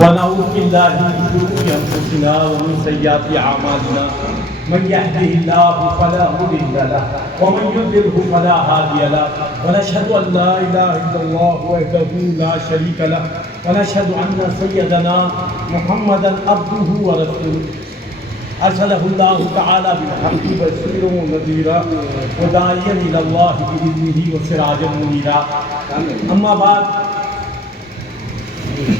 ونعوذ بالله من شرور انفسنا ومن سيئات اعمالنا من يهده الله فلا مضل له ومن يضلل فلا هادي له ونشهد ان لا اله الا الله وحده لا شريك له ونشهد ان سيدنا محمدا عبده ورسوله ارسله الله تعالى بالحق بشيرا ونذيرا وداعيا الى الله باذنه وسراجا منيرا اما بعد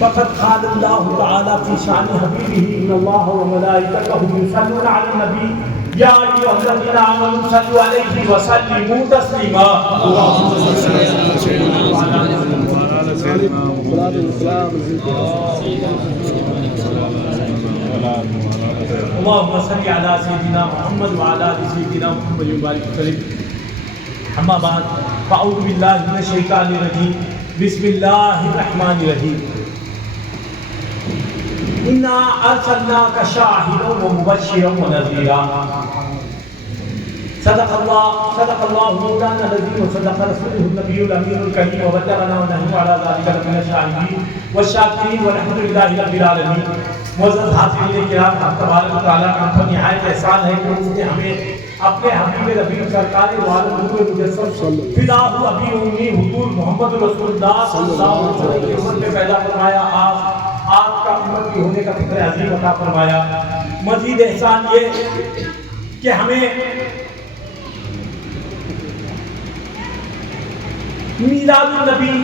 فقد قال الله تعالى في شأن حبيبه إن الله وملائكته يصلون على النبي يا أيها الذين آمنوا صلوا عليه وسلموا تسليما اللهم صل على سيدنا محمد وعلى آل سيدنا محمد اللهم صل على سيدنا محمد وعلى آل سيدنا محمد وبارك وسلم أما بعد فأعوذ بالله من الشيطان الرجيم بسم الله الرحمن الرحيم إنا أرسلناك شاهدا ومبشرا ونذيرا صدق الله مولانا العظيم وصدق رسوله النبي الأمين الكريم وبلغنا ونحن على ذلك لمن الشاهدين والشاكرين والحمد لله رب العالمين معزز حاضرین کرام حق تبارک و تعالیٰ کا ہم پر نہایت احسان ہے کہ اس نے ہمیں اپنے حبیب ربیع سرکار والد نور مجسم فدا ابی امی حضور محمد رسول اللہ صلی اللہ علیہ وسلم کی امت میں پیدا فرمایا آپ کا امت کی ہونے کا فکر عظیم عطا فرمایا مزید احسان یہ کہ ہمیں میلاد النبی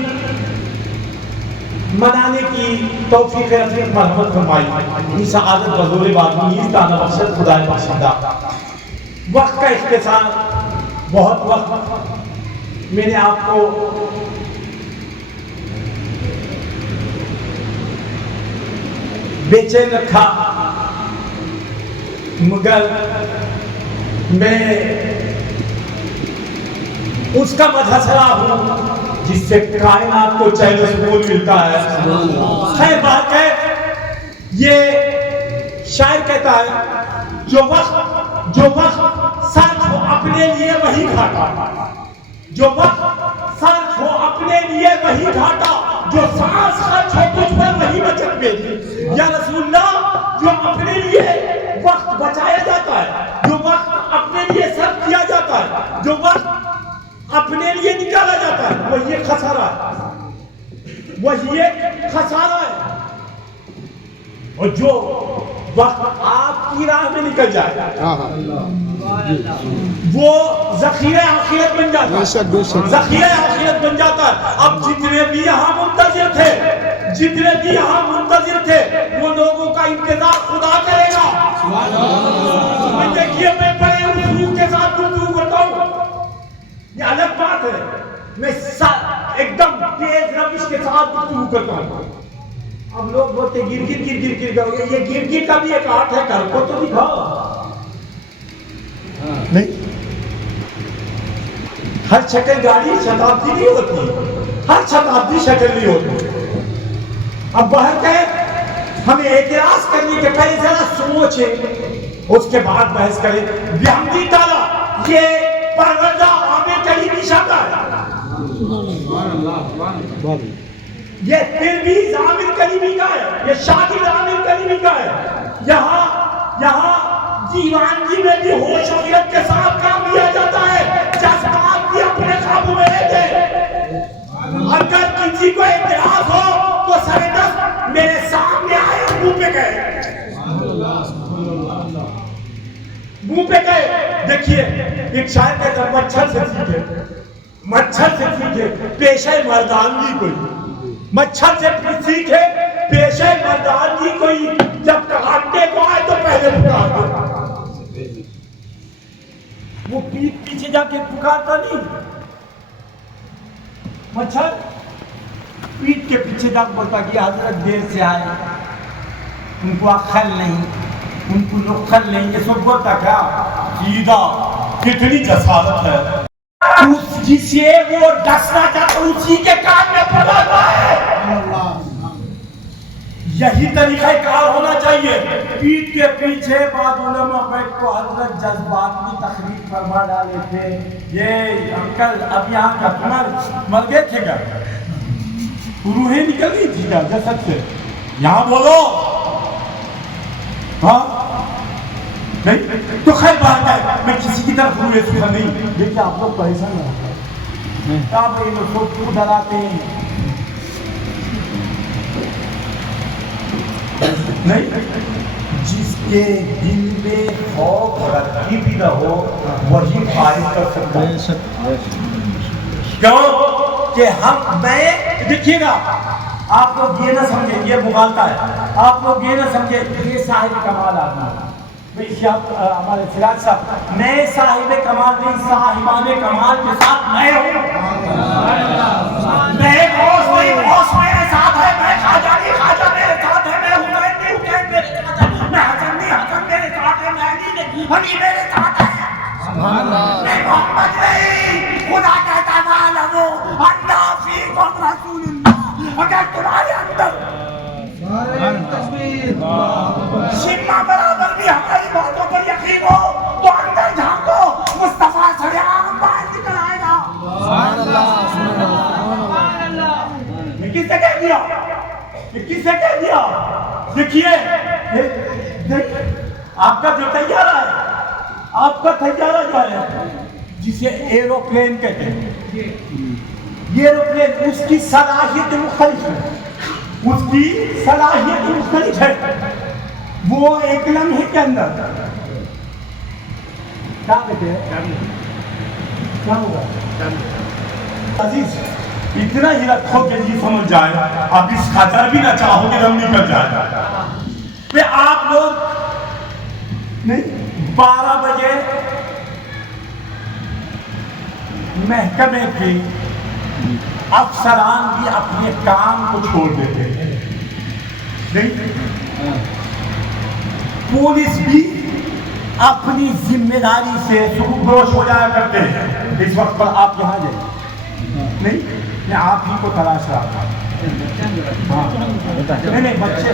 منانے کی توفیق عظیم مرحمت فرمائی یہ سعادت بزور بادنی دانا بخشت خدا بخشندہ وقت کا اختصار بہت وقت میں نے آپ کو بے چین رکھا مگر میں اس کا مدحسرہ ہوں جس سے کائنات کو چین و سکون ملتا ہے خیر بات ہے یہ شاعر کہتا ہے جو وقت سچ ہو اپنے لیے وہی گھاٹا جو وقت سچ ہو اپنے لیے وہی گھاٹا جو سانس سچ ہو تجھ پر وہی بچت میری یا رسول اللہ جو اپنے لیے وقت بچایا جاتا ہے جو وقت اپنے لیے صرف کیا جاتا ہے جو وقت اپنے لیے نکالا جاتا ہے وہ یہ خسارہ ہے اور جو وقت آپ کی راہ میں نکل جائے وہ ذخیرہ آخرت بن جاتا ہے ذخیرہ آخرت بن جاتا ہے اب جتنے بھی یہاں منتظر تھے وہ لوگوں کا انتظار خدا کرے گا دیکھیے میں بڑے اصول کے ساتھ گفتگو کرتا ہوں یہ الگ بات ہے میں ایک دم تیز روش کے ساتھ گفتگو کرتا ہوں اب لوگ بولتے گر کرو گے یہ گر کا بھی ایک آرٹ ہے کر کو تو دکھاؤ نہیں ہر شکل گاڑی شتابدی نہیں ہوتی ہر شتابدی شکل نہیں ہوتی اب باہر کہ ہمیں اعتراض کرنے کے پہلے ذرا سوچیں اس کے بعد بحث کریں بیامدی تعالیٰ یہ پروردہ عامر کریمی شاہدہ ہے یہ تربیز عامر کریمی کا ہے یہ شاہد عامر کریمی کا ہے یہاں دیوانگی میں بھی ہوش و خیرت کے ساتھ کام لیا جاتا ہے جذبات بھی اپنے قابو میں رہتے اگر کسی کو اعتراض ہو تو سردست میرے سامنے آئے منہ پہ گئے دیکھیے ایک شاعر کہتا ہے مچھر سے سیکھے پیشہ مردانگی کوئی مچھر سے سیکھے پیشہ مردانگی کوئی جب کاٹنے کو آئے تو پہلے پکار دے وہ پیچھے جا کے پکارتا نہیں مچھر پیٹ کے پیچھے جا بولتا کہ حضرت دیر سے آئے ان کو عقل نہیں ان کو نقل نہیں یہ سب بولتا کیا سیدھا کتنی جسارت ہے جسے وہ ڈسنا چاہتا اسی کے کام میں پڑھاتا ہے یہی طریقہ کار ہونا چاہیے پیٹ کے پیچھے بعض علماء بیٹھ کو حضرت جذبات کی تخلیق فرما ڈالے تھے یہ انکل اب یہاں کا تمہار مر گئے تھے گا روحیں نکل گئی تھی جسد سے یہاں بولو. ہاں نہیں تو خیر بات ہے, میں کسی کی طرف ہوں ایسا نہیں. دیکھیے آپ لوگ پریشان ہیں, آپ یہ لوگ کیوں ڈراتے ہیں؟ نہیں, جس کے دل میں خوف رکھی بھی نہ ہو وہی فائز کر سکتا ہے. کیوں کہ میں دیکھیے گا, آپ لوگ یہ نہ سمجھیں یہ مغالطہ ہے, آپ لوگ یہ نہ سمجھیں یہ صاحب کمال آدمی ہے. ہمارے سراج صاحب, میں صاحب کمال نہیں, صاحبان کمال کے ساتھ میں ہوں. میں بوس نہیں, بوس میرے ساتھ ہے. میں خواجہ نہیں, خواجہ میرے ساتھ ہے. میں حسین نہیں, حسین میرے ساتھ ہے. میں حسن نہیں, حسن میرے ساتھ ہے. میں علی نہیں, علی میرے ساتھ ہے. میں محمد نہیں, خدا کہتا تھا لگو اللہ فیکم رسول اللہ. اگر تمہارے اندر شمع برابر بھی ہماری باتوں پر یقین ہو تو اندر جھانکو, مصطفیٰ سلیام باہر نکل آئے گا. یہ کس سے کہہ دیا, یہ کس سے کہہ دیا؟ دیکھیے آپ کا جو طیارہ ہے, آپ کا طیارہ جو ہے جسے ایروپلین کہتے ہیں, یہ ایروپلین اس کی صلاحیت مختلف ہے, اس کی صلاحیت مختلف ہے. وہ ایک لمحے کے اندر کیا کہتے ہیں, کیا ہوگا عزیز, اتنا ہی رکھو کہ جی سمجھ جائے. اب اس خطر بھی نہ چاہو کہ ہم نکل جائے. پھر آپ لوگ نہیں 12 بجے محکمے کے افسران بھی اپنے کام کو چھوڑ دیتے ہیں. پولیس بھی اپنی ذمہ داری سے سرگوش ہو جایا کرتے ہیں. اس وقت پر آپ یہاں جائیں, نہیں میں آپ ہی کو تلاش رہا تھا. نہیں بچے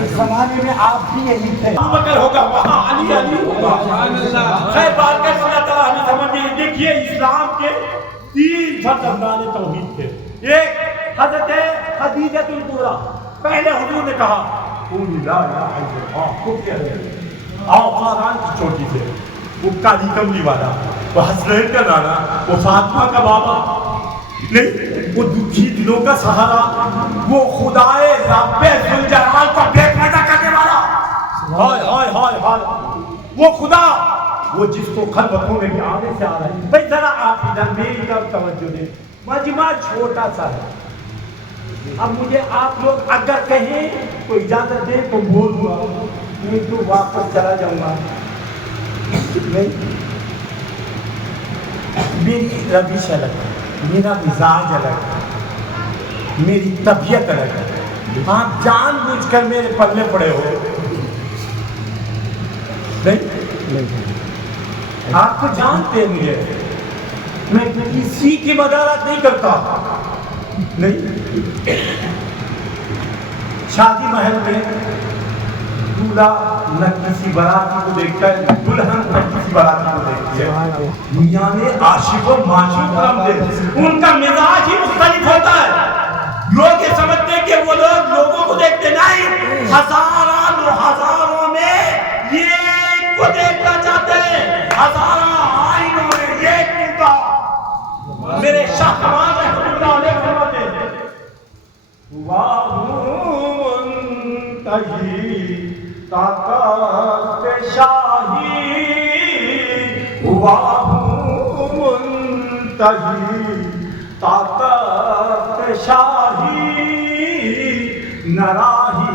اس زمانے میں آپ بھی یہی تھے. ابوبکر ہوگا وہاں علی, علی ہوگا. خیر بات کا اللہ تعالیٰ ہمیں سمجھے. دیکھیے اسلام کے 3 فرزندان توحید تھے. ایک حضرت خدیجہ الکبریٰ, پہلے حضور نے کہا لا الہ الا اللہ, آؤ خاندان کی چوٹی سے, وہ کالی کملی والا, وہ حسنین کا نانا, وہ فاطمہ کا بابا, نہیں وہ دکھی دلوں کا سہارا, وہ خدائے رب ذوالجلال کا بے پیدا کرنے والا, ہائے ہائے ہائے ہائے, وہ خدا وہ جس کو خلوتوں میں بھی آنے سے آ رہا ہے. بھائی ذرا آپ ادھر میری طرف توجہ دیں. مجمع چھوٹا سا ہے. اب مجھے آپ لوگ اگر کہیں تو اجازت دیں تو بول دوں, نہیں تو واپس چلا جاؤں گا. نہیں, میری روش الگ ہے, میرا مزاج الگ ہے, میری طبیعت الگ ہے. آپ جان بوجھ کر میرے پلے پڑے ہو. نہیں آپ تو جانتے ہیں مجھے, میں کسی کی مدارت نہیں کرتا. نہیں شادی محل میں دولہا نہ کسی باراتی کو دیکھتا ہے, دلہن نہ کسی باراتی کو دیکھتی ہے. دنیا میں عاشق و معشوق ہم دیکھتے ہیں, ان کا مزاج ہی مختلف ہوتا ہے. لوگ یہ سمجھتے ہیں کہ وہ لوگ لوگوں کو دیکھتے نہیں, ہزاروں میں یہ کو دیکھنا چاہتے ہیں. ہزاروں آئینوں میں ایک کو. میرے شاہ کمال رحمۃ اللہ علیہ فرماتے ہیں منتہی طاقت شاہی, منتہی طاقت شاہی, نہ راہی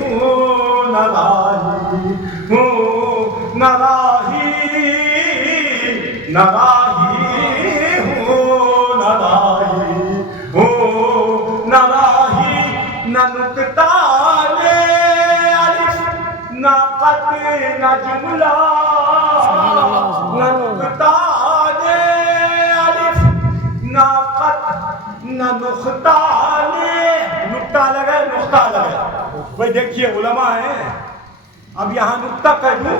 ہوں نہ راہی ہوں نہ راہی, نہ راہی ہوں نہ راہی ہوں نہ راہی, نہ نکتہ نے الف نہ قط نہ جملہ, نہ نکتہ نے الف نہ قط نہ نقطہ نے, نکتہ لگا نقطہ لگا. بھائی دیکھیے علماء ہیں, اب یہاں نقطہ کر دوں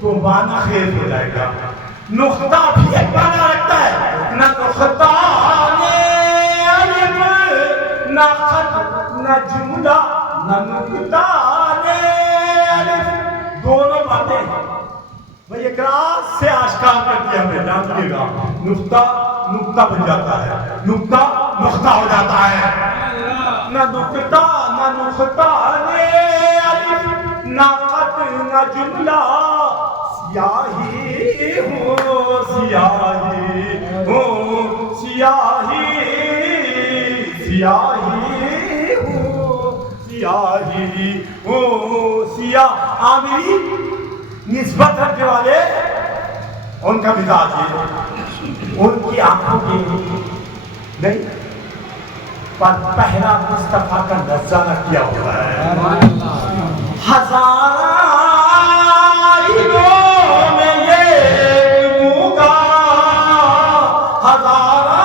تو معنی خیر ہو جائے گا. نقطہ بھی ایک معنی رکھتا ہے, نہ نقطہ نے الف نہ خط نہ جملہ نہ نقطہ دونوں باتیں بھئی اقراص سے آشکار کرتی ہمیں جان دیے گا. نقطہ نقطہ بن جاتا ہے, نقطہ نقطہ ہو جاتا ہے. نہ نقطہ نہ نقطہ نہ خط نہ جملہ سیاہی ہو سیاہی ہو سیاہی سیاہی ہو سیاہی ہو سیاہ. عامری نسبت رکھنے والے ان کا مزاج ہے, ان کی آنکھوں کی نہیں پر پہلا مصطفیٰ کا نذرانہ کیا ہوا ہے. ہزارہ عیدوں میں یہ موقع ہزارہ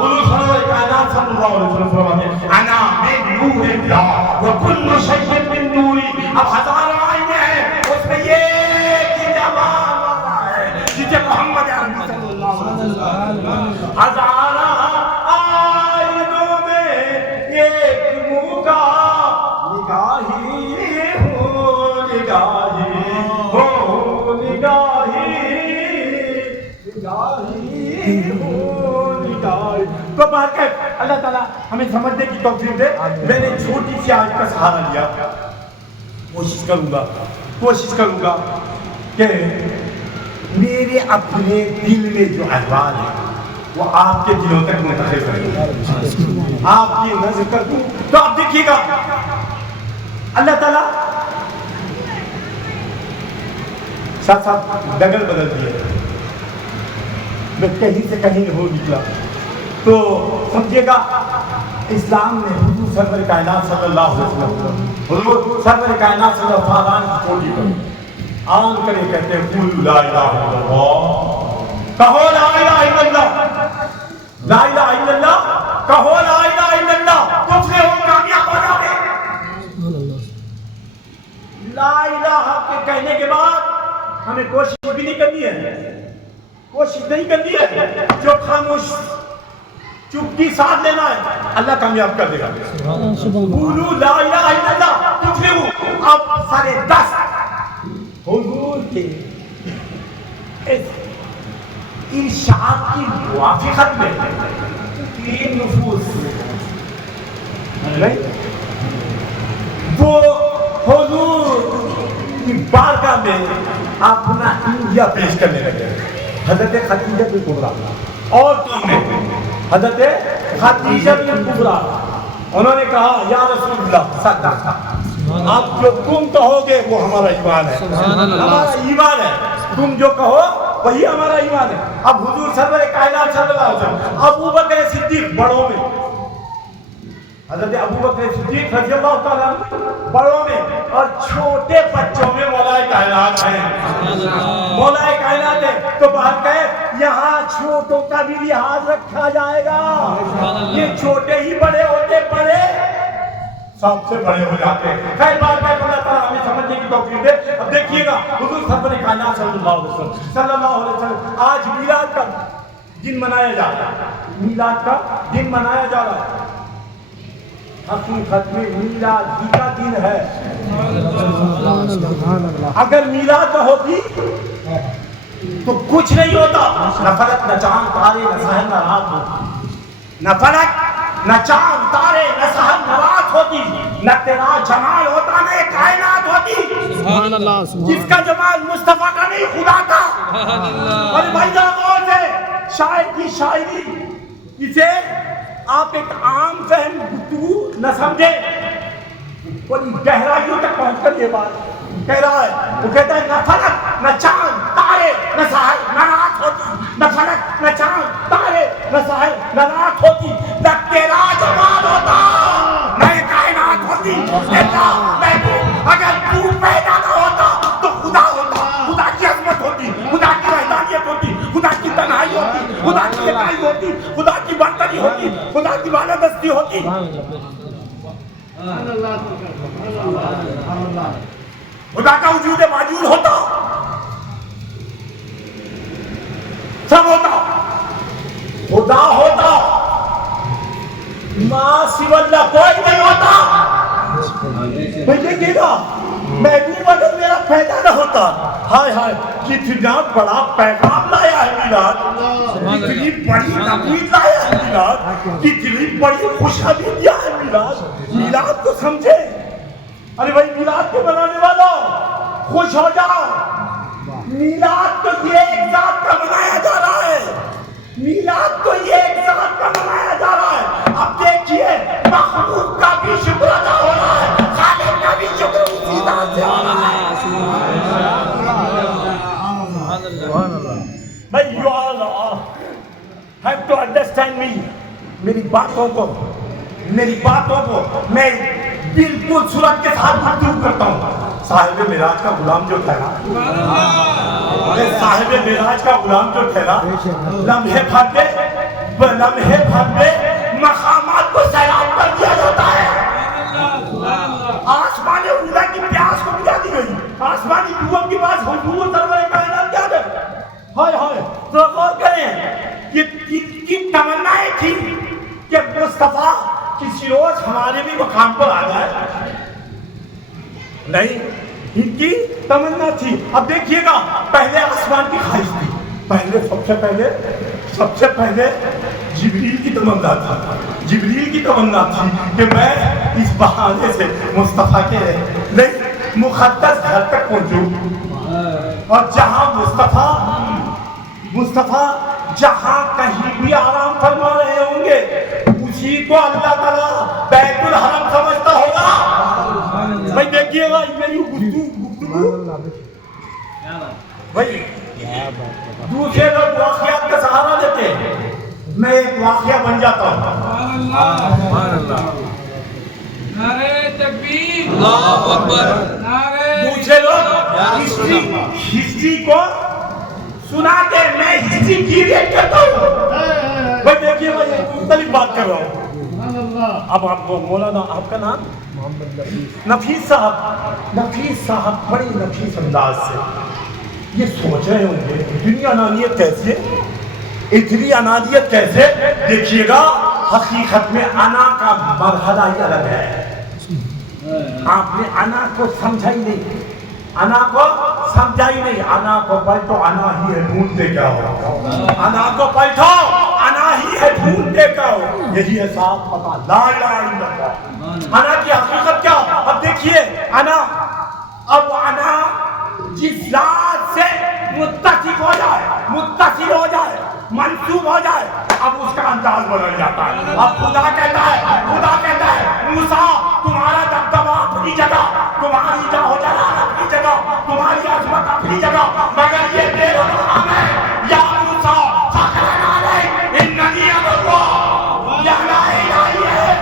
حضور کائنات صلی اللہ علیہ وسلم فرماتے ہیں انا من نور اللہ وکل شیء من نوری. اب ہزارہ آئینے ہیں, اس میں یہ کی جمال والا ہے جسے محمد عربی صلی اللہ علیہ وسلم. ہزارہ آئینوں میں ایک موقع نگاہی ہو نگاہی ہو نگاہی نگاہی ہو نگاہی. تو بات کہ اللہ تعالیٰ ہمیں سمجھنے کی توفیق دے. میں نے چھوٹی سی آج کا سہارا لیا, کوشش کروں گا کہ میرے اپنے دل میں جو احوال ہے وہ آپ کے دلوں تک منتقل کریں, آپ کی نظر کر دوں تو آپ دیکھیے گا اللہ تعالیٰ ساتھ ساتھ ڈگل بدل دیے. میں کہیں سے کہیں ہو نکلا تو سمجھیے گا اسلام نے حضور سرور کائنات صلی اللہ علیہ وسلم, حضور سرور کائنات صلی اللہ علیہ وسلم کی کوٹی پر آن کرے کہتے ہیں قولوا لا الہ الا اللہ, کہو لا الہ الا اللہ, لا الہ الا اللہ, کہو لا الہ الا اللہ, تفلحوا ہو کامیاب ہو جاؤ گے. لا الہ کے کہنے کے بعد ہمیں کوشش بھی نہیں کرنی ہے, کوشش نہیں کرنی ہے, جو خاموش چپکی ساتھ لینا ہے, اللہ کامیاب کر دے گا. قولوا لا الہ الا اللہ تفلحوا. اب سارے 10 حضور کے اس ارشاد کی موافقت میں 3 نفوس وہ حضور کی بارگاہ میں اپنا انجا پیش کرنے لگے. حضرت خدیجہ کبریٰ اور حضرت خدیجہ کبریٰ, انہوں نے کہا یا رسول اللہ صدقت, آپ جو تم کہو گے وہ ہمارا ایمان ہے, ہمارا ایمان ہے, تم جو کہو وہی ہمارا ایمان ہے. اب حضور سرور کائنات صلی اللہ علیہ وسلم ابوبکر صدیق بڑوں میں, حضرت ابوبکر صدیق رضی اللہ تعالیٰ عنہ بڑوں میں, اور چھوٹے بچوں میں مولا کائنات ہیں, مولا کائنات ہے. تو بات کہے یہاں چھوٹوں کا بھی لحاظ رکھا جائے گا, یہ چھوٹے ہی بڑے ہوتے بڑے سب سے بڑے ہو جاتے ہیں. خیر بات ہے, اللہ تعالیٰ ہمیں سمجھنے کی توفیق دے. اب دیکھیے گا حضور سرور کائنات صلی اللہ علیہ وسلم آج میلاد کا دن منایا جا رہا ہے, میلاد کا دن منایا جا رہا ہے. حقیقت میں میلاد کا دن ہے. اگر میلاد نہ ہوتی تو کچھ نہیں ہوتا, نہ فلک نہ چاند تارے نہ سحر نہ رات ہوتی, نہ فلک نہ چاند تارے نہ سحر نہ رات ہوتی, نہ تیرا جمال ہوتا نہ کائنات ہوتی. سبحان اللہ, جس کا جمال مصطفیٰ کا نہیں خدا کا. اور بھائی جان غور سے شاعر کی شاعری اسے آپ ایک عام فہم گفتگو نہ سمجھے, بڑی گہرائیوں تک پہنچ کر یہ بات کہہ رہا ہے. وہ کہتا ہے نہ فلک نہ چاند تارے نہ سحر نہ رات ہوتی, نہ فلک نہ چاند تارے نہ سحر نہ رات ہوتی, نہ تیرا جمال ہوتا نہ کائنات ہوتی. اگر تو پیدا نہ ہوتا تو خدا ہوتا, خدا کی عظمت ہوتی, خدا کی وحدانیت ہوتی, خدا کی تنہائی ہوتی, خدا کی اکائی ہوتی, خدا کی برتری ہوتی, خدا کی بالادستی ہوتی. خدا کا وجود موجود ہوتا, سب ہوتا, خدا ہوتا, ما سوى اللہ کوئی نہیں ہوتا. ساتھ. ہائے ہائے کتنا بڑا پیغام لایا ہے میلاد, کتنی بڑی تقریر لایا ہے میلاد, کتنی بڑی خوشخبری دیا ہے میلاد. میلاد کو سمجھے. ارے بھائی میلاد کے بنانے والوں خوش ہو جاؤ. میلاد تو یہ ایک ذات کا منایا جا رہا ہے, میلاد تو یہ ایک ذات کا منایا جا رہا ہے. اب دیکھیے مخلوق کا بھی شکر ادا ہو رہا ہے, خالق کا بھی شکر اسی ذات سے ہو رہا ہے. بھائی you all have to understand me. میری باتوں کو میں بالکل صورت کے ساتھ گفتگو کرتا ہوں. صاحب معراج کا غلام جو ٹھہرا, صاحب معراج کا غلام جو ٹھہرا, لمحے بھر میں مقامات کو سیراب کر دیا جاتا ہے. آسمان اولا کی پیاس کو بجھا دی گئی, آسمانی نور کے پاس حضور سرور کائنات کیا گئے. ہائے ہائے تو غور کریں یہ کی تمنائیں تھی کہ مصطفیٰ کسی روز ہمارے بھی مقام پر آ جائے. نہیں, ان کی تمنا تھی. اب دیکھیے گا پہلے آسمان کی خواہش تھی, سب سے پہلے جبریل کی تمنا تھی کہ میں اس بہانے سے مصطفیٰ کے نہیں مقدس گھر تک پہنچوں, اور جہاں مصطفیٰ جہاں کہیں بھی آرام فرما رہے ہوں گے اسی کو اللہ تعالیٰ بیت الحرم سمجھتا ہوگا. بھائی دیکھیے گا میری گفتگو بھائی دوسرے لوگ واقعات کا سہارا لیتے ہیں, میں ایک واقعہ بن جاتا ہوں. نعرہ تکبیر, اللہ اکبر, دوسرے لوگ ہسٹری کو سنا کے میں ہسٹری کی ریٹ کرتا ہوں. بھائی دیکھیے میں مختلف بات کر رہا ہوں. اب آپ مولانا آپ کا نام نفیس صاحب بڑی نفیس انداز سے یہ سوچ رہے ہوں گے دنیا انانیت کیسے, اتنی انانیت کیسے. دیکھیے گا حقیقت میں انا کا مرحلہ ہی الگ ہے. آپ نے انا کو سمجھا ہی نہیں, انا کو پلٹو, انا ہی ہے ڈھونڈتے کیا ہو, انا کو پلٹو, انا ہی ہے ڈھونڈتے کیا ہو. یہی ہے صاحب پتا لا الہ الا اللہ. انا کی حقیقت کیا. اب دیکھیے انا جس ذات سے متصف ہو جائے منسوب ہو جائے اب اس کا انداز بدل جاتا ہے. اب خدا کہتا ہے موسیٰ تمہارا دبدبا اپنی جگہ, تمہاری جاہو جلال اپنی جگہ, تمہاری عظمت اپنی جگہ, مگر یہ میرا مقام ہے. یا موسیٰ فخرن علیک اننی انا اللہ, یہ لا الہی ہے.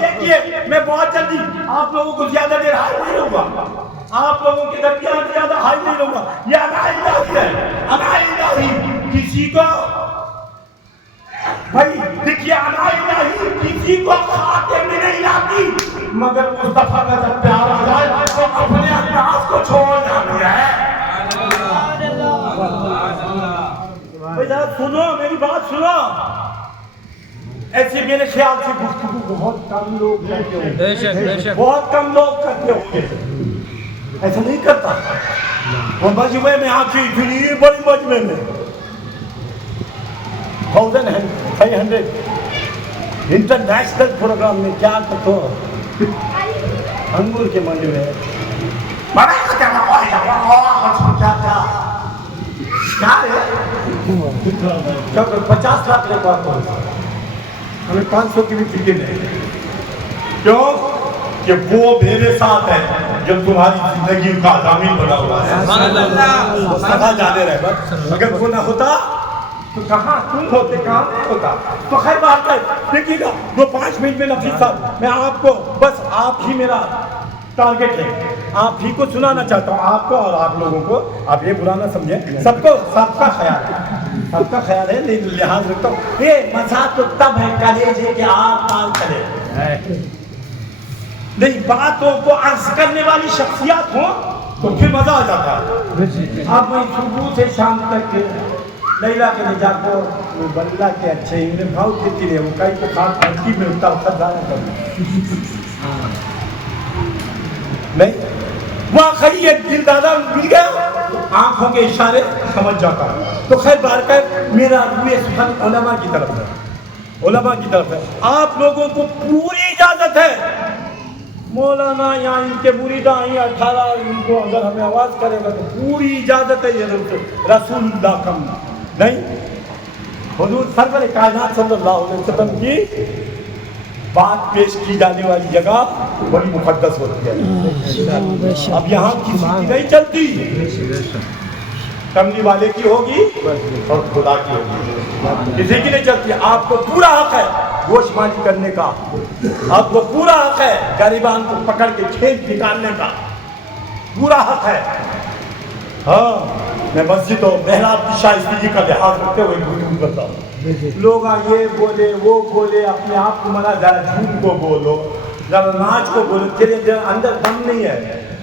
دیکھیے میں بہت جلدی آپ لوگوں کو زیادہ دیر ہائی نہیں لوں گا, آپ لوگوں کے درمیان زیادہ ہائی نہیں لوں گا. یہ انا الہی ہے, انا الہی کسی کو بھائی دیکھیے انا الہی کسی کو خاطر میں نہیں لاتی, مگر مصطفیٰ کا جب پیار آ جائے تو اپنے انداز کو چھوڑ جاتی ہے. بھائی ذرا سنو میری بات سنو. ایسے میرے خیال سے گفتگو بہت کم لوگ کرتے ہوں گے, بہت کم لوگ کرتے ہوں گے, ایسا نہیں کرتا. وہ مجمع میں آ کے اتنی بڑی مجمع میں 1500 انٹرنیشنل پروگرام میں کیا کرتے ہو, انگور کے مجمع میں بڑا کیا 50 لاکھ ریکارڈ ہو, ہمیں 500 کی بھی فکر نہیں. کیوں کہ وہ میرے ساتھ ہے جب تمہاری زندگی کا ضامن بنا ہوا ہے. مصطفیٰ جانے رہے بس, اگر وہ نہ ہوتا تو کہاں تم ہوتے, کہاں نہیں ہوتا. تو خیر بات ہے. دیکھیے گا 5 منٹ میں نفیس صاحب میں آپ کو بس آپ ہی میرا ٹارگٹ ہے, آپ ہی کو سنانا چاہتا ہوں, آپ کو اور آپ لوگوں کو. آپ یہ برا نہ سمجھیں, سب کا خیال ہے لحاظ رکھتا ہوں. یہ مزاق تو تب ہے کلیجے کے آر پار کرے نہیں, باتوں کو عرض کرنے والی شخصیات ہوں تو پھر مزہ آ جاتا ہے. اب میں صبح سے شام تک لیلا کے نجا کو بلّہ کے اچھے انہیں بھاؤ دیتی رہے, وہ کئی کو خاک بھرتی میں اٹھا وقت دانا کروں نہیں. واقعی یہ دل دادا مل گیا، آنکھوں کے اشارے سمجھ جاتا ہے. تو خیر بار میرا روح سخن علماء کی طرف ہے، علماء کی طرف ہے. آپ لوگوں کو پوری اجازت ہے، مولانا یا ان کے مریداں 18 ان کو اگر ہمیں آواز کرے گا تو پوری اجازت ہے. یہ رسول اللہ کم نہیں، حضور سرور کائنات صلی اللہ علیہ وسلم کی بات پیش کی جانے والی جگہ بڑی مقدس ہوتی ہے. اب یہاں کسی کی نہیں چلتی، کملی والے کی ہوگی اور خدا کی ہوگی، کسی کی نہیں چلتی. آپ کو پورا حق ہے گوشت مانی کرنے کا، آپ کو پورا حق ہے غریبان کو پکڑ کے کھیت نکالنے کا، پورا حق ہے. ہاں میں مسجد اور محراب کی شائستگی کا لحاظ رکھتے ہوئے گفتگو کرتا ہوں. لوگ یہ بولے وہ بولے، اپنے آپ کو منا ذرا جھوم کو بولو، ذرا ناچ کو بولو، تیرے اندر دم نہیں ہے.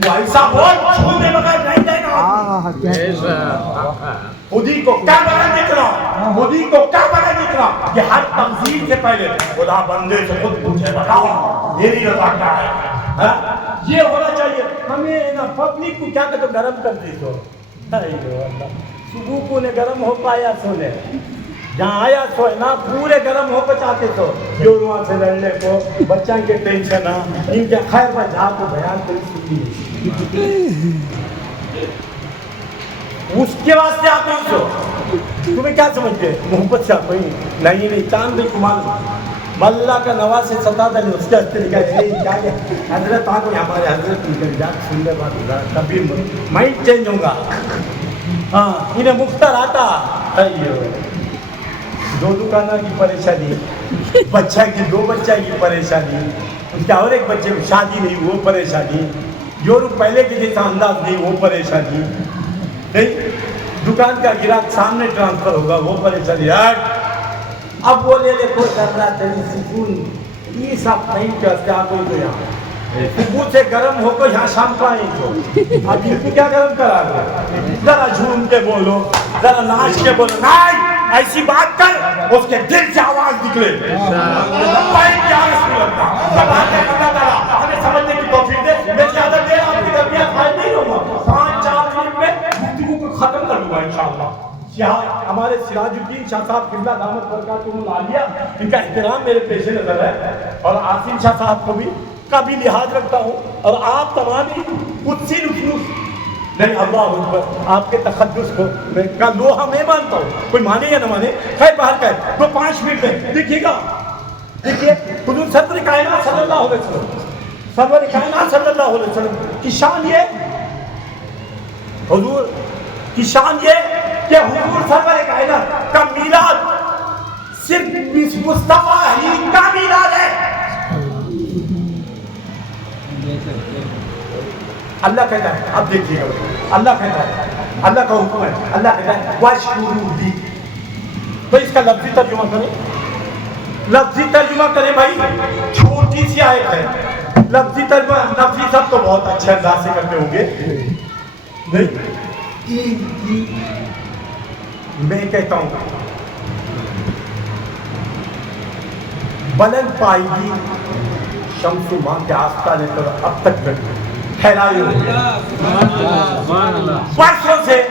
وہ ایسا بول چھونے بغیر نہیں دے گا. خودی کو کیا بنا دکھ رہا، خودی کو کیا بنا دکھ رہا کہ ہر تنظیم سے پہلے خدا بندے سے خود پوچھے بتاؤ میری رضا کیا ہے. یہ ہونا چاہیے ہمیں نا. پبلک کو کیا کہتے گرم کر دی تو صبح کو نے گرم ہو پایا سونے جہاں آیا سوئے نا پورے گرم ہو بچاتے تو جو وہاں سے لڑنے کو بچوں کے ٹینشن ان کے خیر پر جا کو بیان کری سکی اس کے واسطے آپ نہیں سو. تمہیں کیا سمجھتے محبت سے آپ نہیں چاند کمار ملا کا نواز سے ستا تھا اس کے ہستے لکھا کیا حضرت آ کو ہمارے حضرت نکل جا سندر بات کبھی مائنڈ چینج ہوگا. ہاں انہیں مختار آتا دو دکانوں کی پریشانی، بچہ کی دو بچہ کی پریشانی، اس کا اور ایک بچے کو شادی نہیں وہ پریشانی، یورپ پہلے کے جیسا انداز نہیں وہ پریشانی، دکان کا گراہک سامنے ٹرانسفر ہوگا وہ پریشانی. اب وہ لے لے کوئی کر رہا تھا سکون یہ سب نہیں کرتے. آپ کوئی تو یہاں صبح سے گرم ہو کر یہاں شام کو آئیں تو اب ان کو کیا گرم کرا گے. ذرا جھوم کے بولو، ذرا ناچ کے بولو. نہیں ایسی بات کر اس کے دل سے آواز نکلے. ہمیں سمجھنے کی توفیق دے. میں زیادہ دیر آپ کی تربیت قائم نہیں رہوں گا، 5-4 منٹ میں گفتگو کو ختم کر دوں گا انشاءاللہ. ہمارے سراج الدین شاہ صاحب قبلہ دامت برکاتہم العالیہ ان کا احترام میرے پیش نظر ہے، اور عاصم شاہ صاحب کو بھی لحاظ رکھتا ہوں. اور آپ تمام ہی قدسی نفوس نہیں اللہ اکبر آپ کے تقدس کو میں کا لوہا میں مانتا ہوں، کوئی مانے یا نہ مانے. خیر باہر کا ہے 2-5 منٹ میں دیکھیے گا. دیکھیے حضور سرور کائنات صلی اللہ علیہ وسلم، سرور کائنات صلی اللہ علیہ وسلم کی شان یہ، حضور کی شان یہ کہ حضور سرور کائنات کا میلاد صرف مصطفیٰ ہی کا میلاد ہے. اللہ کہتا ہے، اب دیکھیے گا اللہ کہتا ہے، اللہ کا حکم ہے، اللہ کہتا ہے واشکروا لی. تو اس کا لفظی ترجمہ کریں، لفظی ترجمہ کریں بھائی. چھوٹی سی آیت ہے، لفظی ترجمہ لفظی سب تو بہت اچھے انداز سے کرتے ہوں گے. نہیں میں کہتا ہوں بلند پائے گی شمس و ماں کے آستانے پر اب تک گئی پھیلائی ہوئی برسوں سے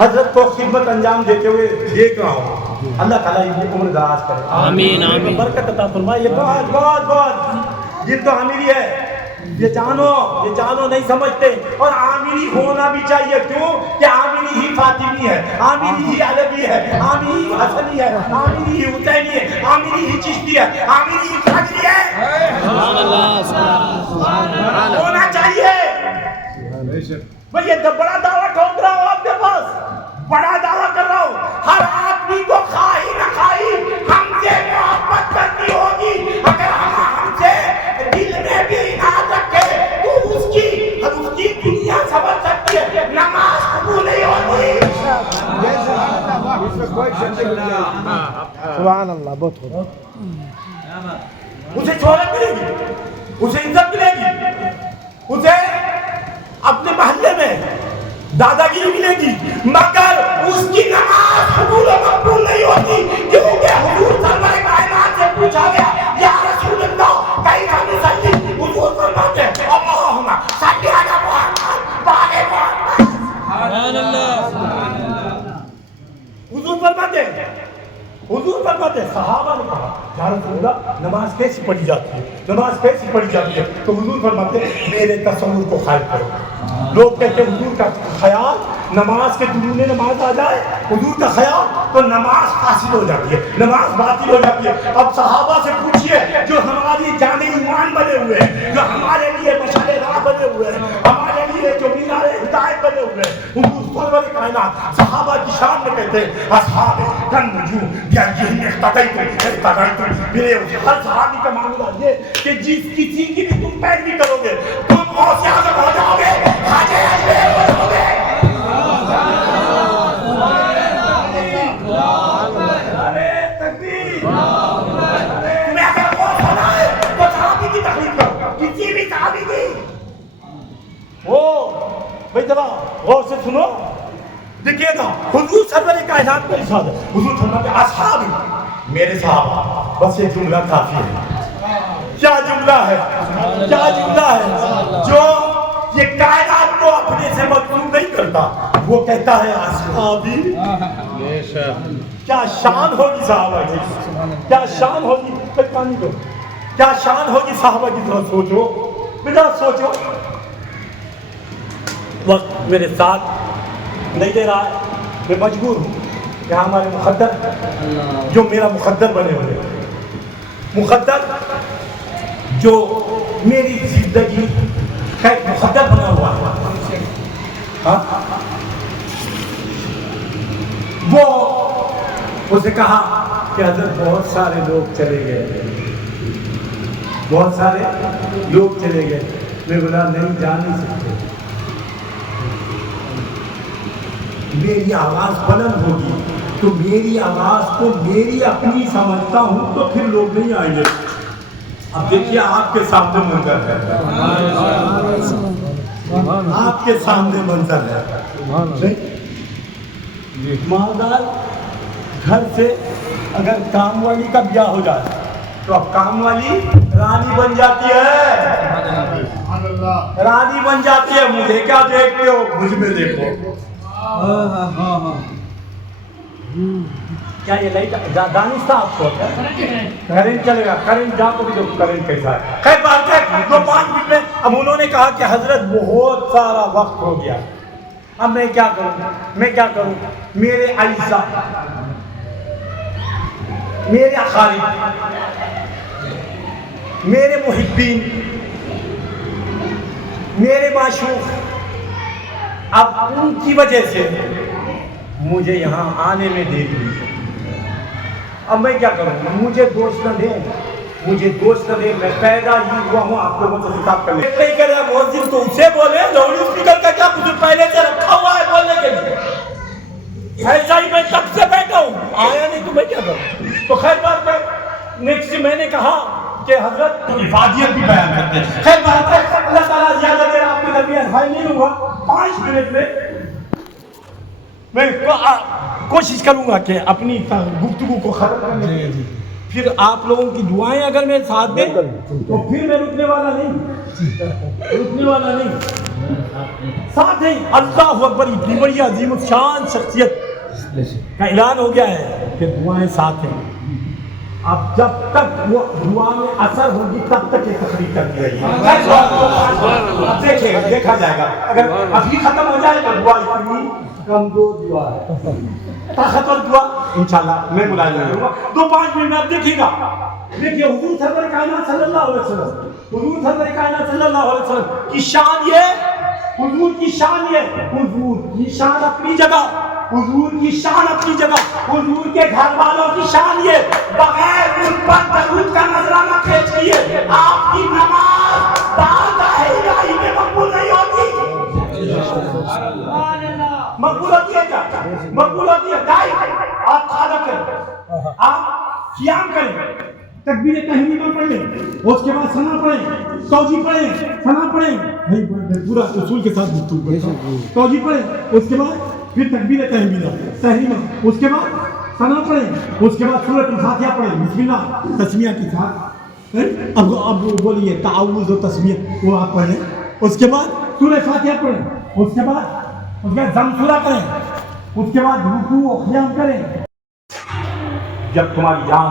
حضرت کو خدمت انجام دیتے ہوئے دیکھ رہا ہوں. اللہ تعالیٰ ان کی عمر دراز کرے، آمین آمین، برکت عطا فرمائے. یہ بہت بہت بہت یہ تو عامری ہے، یہ جانو نہیں سمجھتے. اور عامری ہونا بھی چاہیے. کیوں کہ عامری ہی فاطمی ہے، عامری ہی علوی ہے، عامری ہی حسنی ہے، عامری ہی حسینی ہے، عامری ہی چشتی ہے، عامری ہی قادری ہے. ہونا چاہیے. میں یہ بڑا دعویٰ ٹھوک رہا ہوں آپ کے پاس، بڑا دعویٰ کر رہا ہوں. ہر آدمی کو خواہی نہ خواہی ہم سے محبت کرنی ہوگی. اگر ہم سے دل میں بھی انعام رکھے تو اس کی دنیا سمجھ سکتی ہے، نماز قبول نہیں ہوتی. سبحان اللہ. بہت ہوگا اسے شہرت ملے گی، اسے عزت ملے گی، اسے اپنے محلے میں دادا گیری ملے گی، مگر اس کی نماز قبول و مقبول نہیں ہوتی. کیونکہ حضور سرور کائنات سے پوچھا گیا یا رسول اللہ کیف نصلی، حضور فرماتے ہیں اللہم صلی علی محمد یا رسول اللہ نماز کیسی پڑھی جاتی ہے، نماز کیسی پڑھی جاتی ہے؟ تو حضور فرماتے ہیں میرے تصور کو خیال کرو. لوگ کہتے ہیں حضور کا خیال نماز کے دوروں نماز آ جائے، حضور کا خیال تو نماز فاسد ہو جاتی ہے، نماز باطل ہو جاتی ہے. اب صحابہ سے پوچھئے جو ہماری جان ایمان بنے ہوئے ہیں، جو ہمارے لیے مشعل راہ بنے ہوئے ہیں، ہمارے لیے جو مینار ہدایت بنے ہوئے ہیں، حضور سرور کائنات صحابہ کی شان میں کہتے ہیں اصحاب کالنجوم بیایہم اقتدیتم. میرے ہر صحابی کا معاملہ یہ کہ جس کسی کی بھی تم پیروی کرو گے تم غوث اعظم ہو جاؤ گے، خواجہ اجمیری ہو جاؤ گے. تمہیں اگر غوث ہونا ہے تو صحابی کی تقلید کرو، کسی بھی صحابی کی. وہ بھائی ذرا غور سے سنو، دیکھیے گا حضور سرور کائنات کو ارشاد ہے، حضور فرماتے ہیں اصحابی میرے صحابہ. بس یہ جملہ کافی ہے. کیا جملہ ہے، کیا جملہ ہے جو یہ کائنات کو اپنے سے مطلوب نہیں کرتا. وہ کہتا ہے اصحابی. کیا شان ہوگی صحابہ کی، کیا شان ہوگی. پانی دو. کیا شان ہوگی صحابہ کی. ذرا سوچو، بیٹا سوچو. وقت میرے ساتھ نہیں دے رہا ہے، میں مجبور ہوں کہ ہمارے مقدر جو میرا مقدر بنے ہوئے، مقدر جو میری زندگی کا ایک مقدر بنا ہوا ہے، ہاں وہ اسے کہا کہ حضرت بہت سارے لوگ چلے گئے، بہت سارے لوگ چلے گئے. میں بولا نہیں جا نہیں سکتے. میری آواز بلند ہوگی تو میری آواز کو میری اپنی سمجھتا ہوں تو پھر لوگ نہیں آئیں گے. اب دیکھیے آپ کے سامنے منظر ہے، آپ کے سامنے منظر ہے. مالدار گھر سے اگر کام والی کا بیاہ ہو جائے تو اب کام والی رانی بن جاتی ہے، رانی بن جاتی ہے. مجھے کیا دیکھتے ہو، مجھ میں دیکھو. کیا یہ لائٹ دانش تھا آپ کو؟ کرنٹ چلے گا، کرنٹ جا کو بھی جو کرنٹ کیسا ہے. خیر بات ہے 2-5 منٹ میں اب انہوں نے کہا کہ حضرت بہت سارا وقت ہو گیا، اب میں کیا کروں، میں کیا کروں. میرے اعزاء، میرے اقارب، میرے محبین، میرے معشوق، اب ان کی وجہ سے مجھے یہاں آنے میں دیری ہوئی. اب میں کیا کروں، مجھے دوست نہ دیں، مجھے دوست نہ دیں. میں پیدا ہی ہوا ہوں آپ لوگوں سے خطاب کرنے. نہیں کر رہا مؤذن تو اسے بولے، لاؤڈ اسپیکر کا کیا کچھ پہلے سے رکھا ہوا ہے بولنے کے لیے. ایسا ہی میں تب سے بیٹھا ہوں، آیا نہیں تو میں کیا کروں. تو خیر بات ہے نیکسٹ میں نے کہا کہ حضرت افادیت بھی بیان کرتے ہیں. خیر بات ہے اللہ تعالیٰ زیادہ دیر آپ کے درمیان حائل نہیں ہوا. 5 منٹ میں کوشش کروں گا کہ اپنی گفتگو کو ختم کرنے کی. پھر آپ لوگوں کی دعائیں اگر میرے ساتھ دیں تو پھر میں رکنے والا نہیں، رکنے والا نہیں. ساتھ ہی اللہ اکبر اتنی بڑی عظیم الشان شخصیت کا اعلان ہو گیا ہے کہ دعائیں ساتھ ہیں. اب جب تک وہ دعا میں اثر ہوگی تب تک یہ تقریر کرتی رہی ہے. دیکھیں دیکھا جائے گا، اگر ابھی ختم ہو جائے تو دعا اتنی کمزور دعا ہے. طاقتور دعا انشاءاللہ میں ملازم کروں گا. 2-5 منٹ میں آپ دیکھیے گا. دیکھیے حضور سرور کائنات صلی اللہ علیہ وسلم، حضور سرور کائنات صلی اللہ علیہ وسلم کی شان یہ، حضور کی شان یہ، حضور کی شان اپنی جگہ، حضور کی شان اپنی جگہ، حضور کے گھر والوں کی شان یہ. بغیر ان پر درود کا نذرانہ پیش کیے آپ کی نماز بارگاہ الہی میں مقبول نہیں ہوتی. مقبول ہوتی ہے کیا؟ مقبول ہوتی ہے. آپ کھانا کریں، آپ قیام کریں، تکبیر تحریمہ پڑھیں، اس کے بعد ثنا پڑھیں، توجیہ پڑھیں، ثنا پڑھیں، نہیں پورا اصول کے ساتھ گفتگو پڑھیں، توجیہ پڑھیں، اس کے بعد پھر تکبیر تحریمہ، اس کے بعد ثنا پڑھیں، اس کے بعد سورۃ الفاتحہ پڑھیں بسم اللہ تسمیہ کے ساتھ. اب بولیے تعوذ و تسمیہ وہ آپ پڑھیں. اس کے بعد سورۃ فاتحہ پڑھیں، اس کے بعد ضم سورہ کریں، اس کے بعد رکوع و قیام کریں. جب تمہاری جان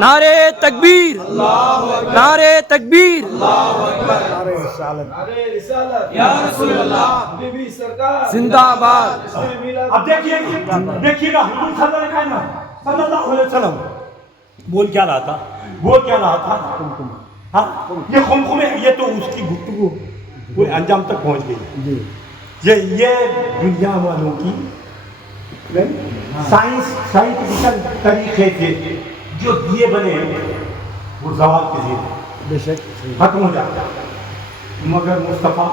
نعرے تکبیر نعرے تکبیر یا رسول اللہ بی بی سرکار زندہ باد اب دیکھیے گا حضور صلی اللہ علیہ وسلم بول کیا رہا تھا ہاں یہ خم ہے، یہ تو اس کی گفتگو پورے انجام تک پہنچ گئی یہ دنیا والوں کی سائنٹیفکل طریقے سے جو دیے بنے وہ زوال کے ذریعے ختم ہو جاتا ہے، مگر مصطفیٰ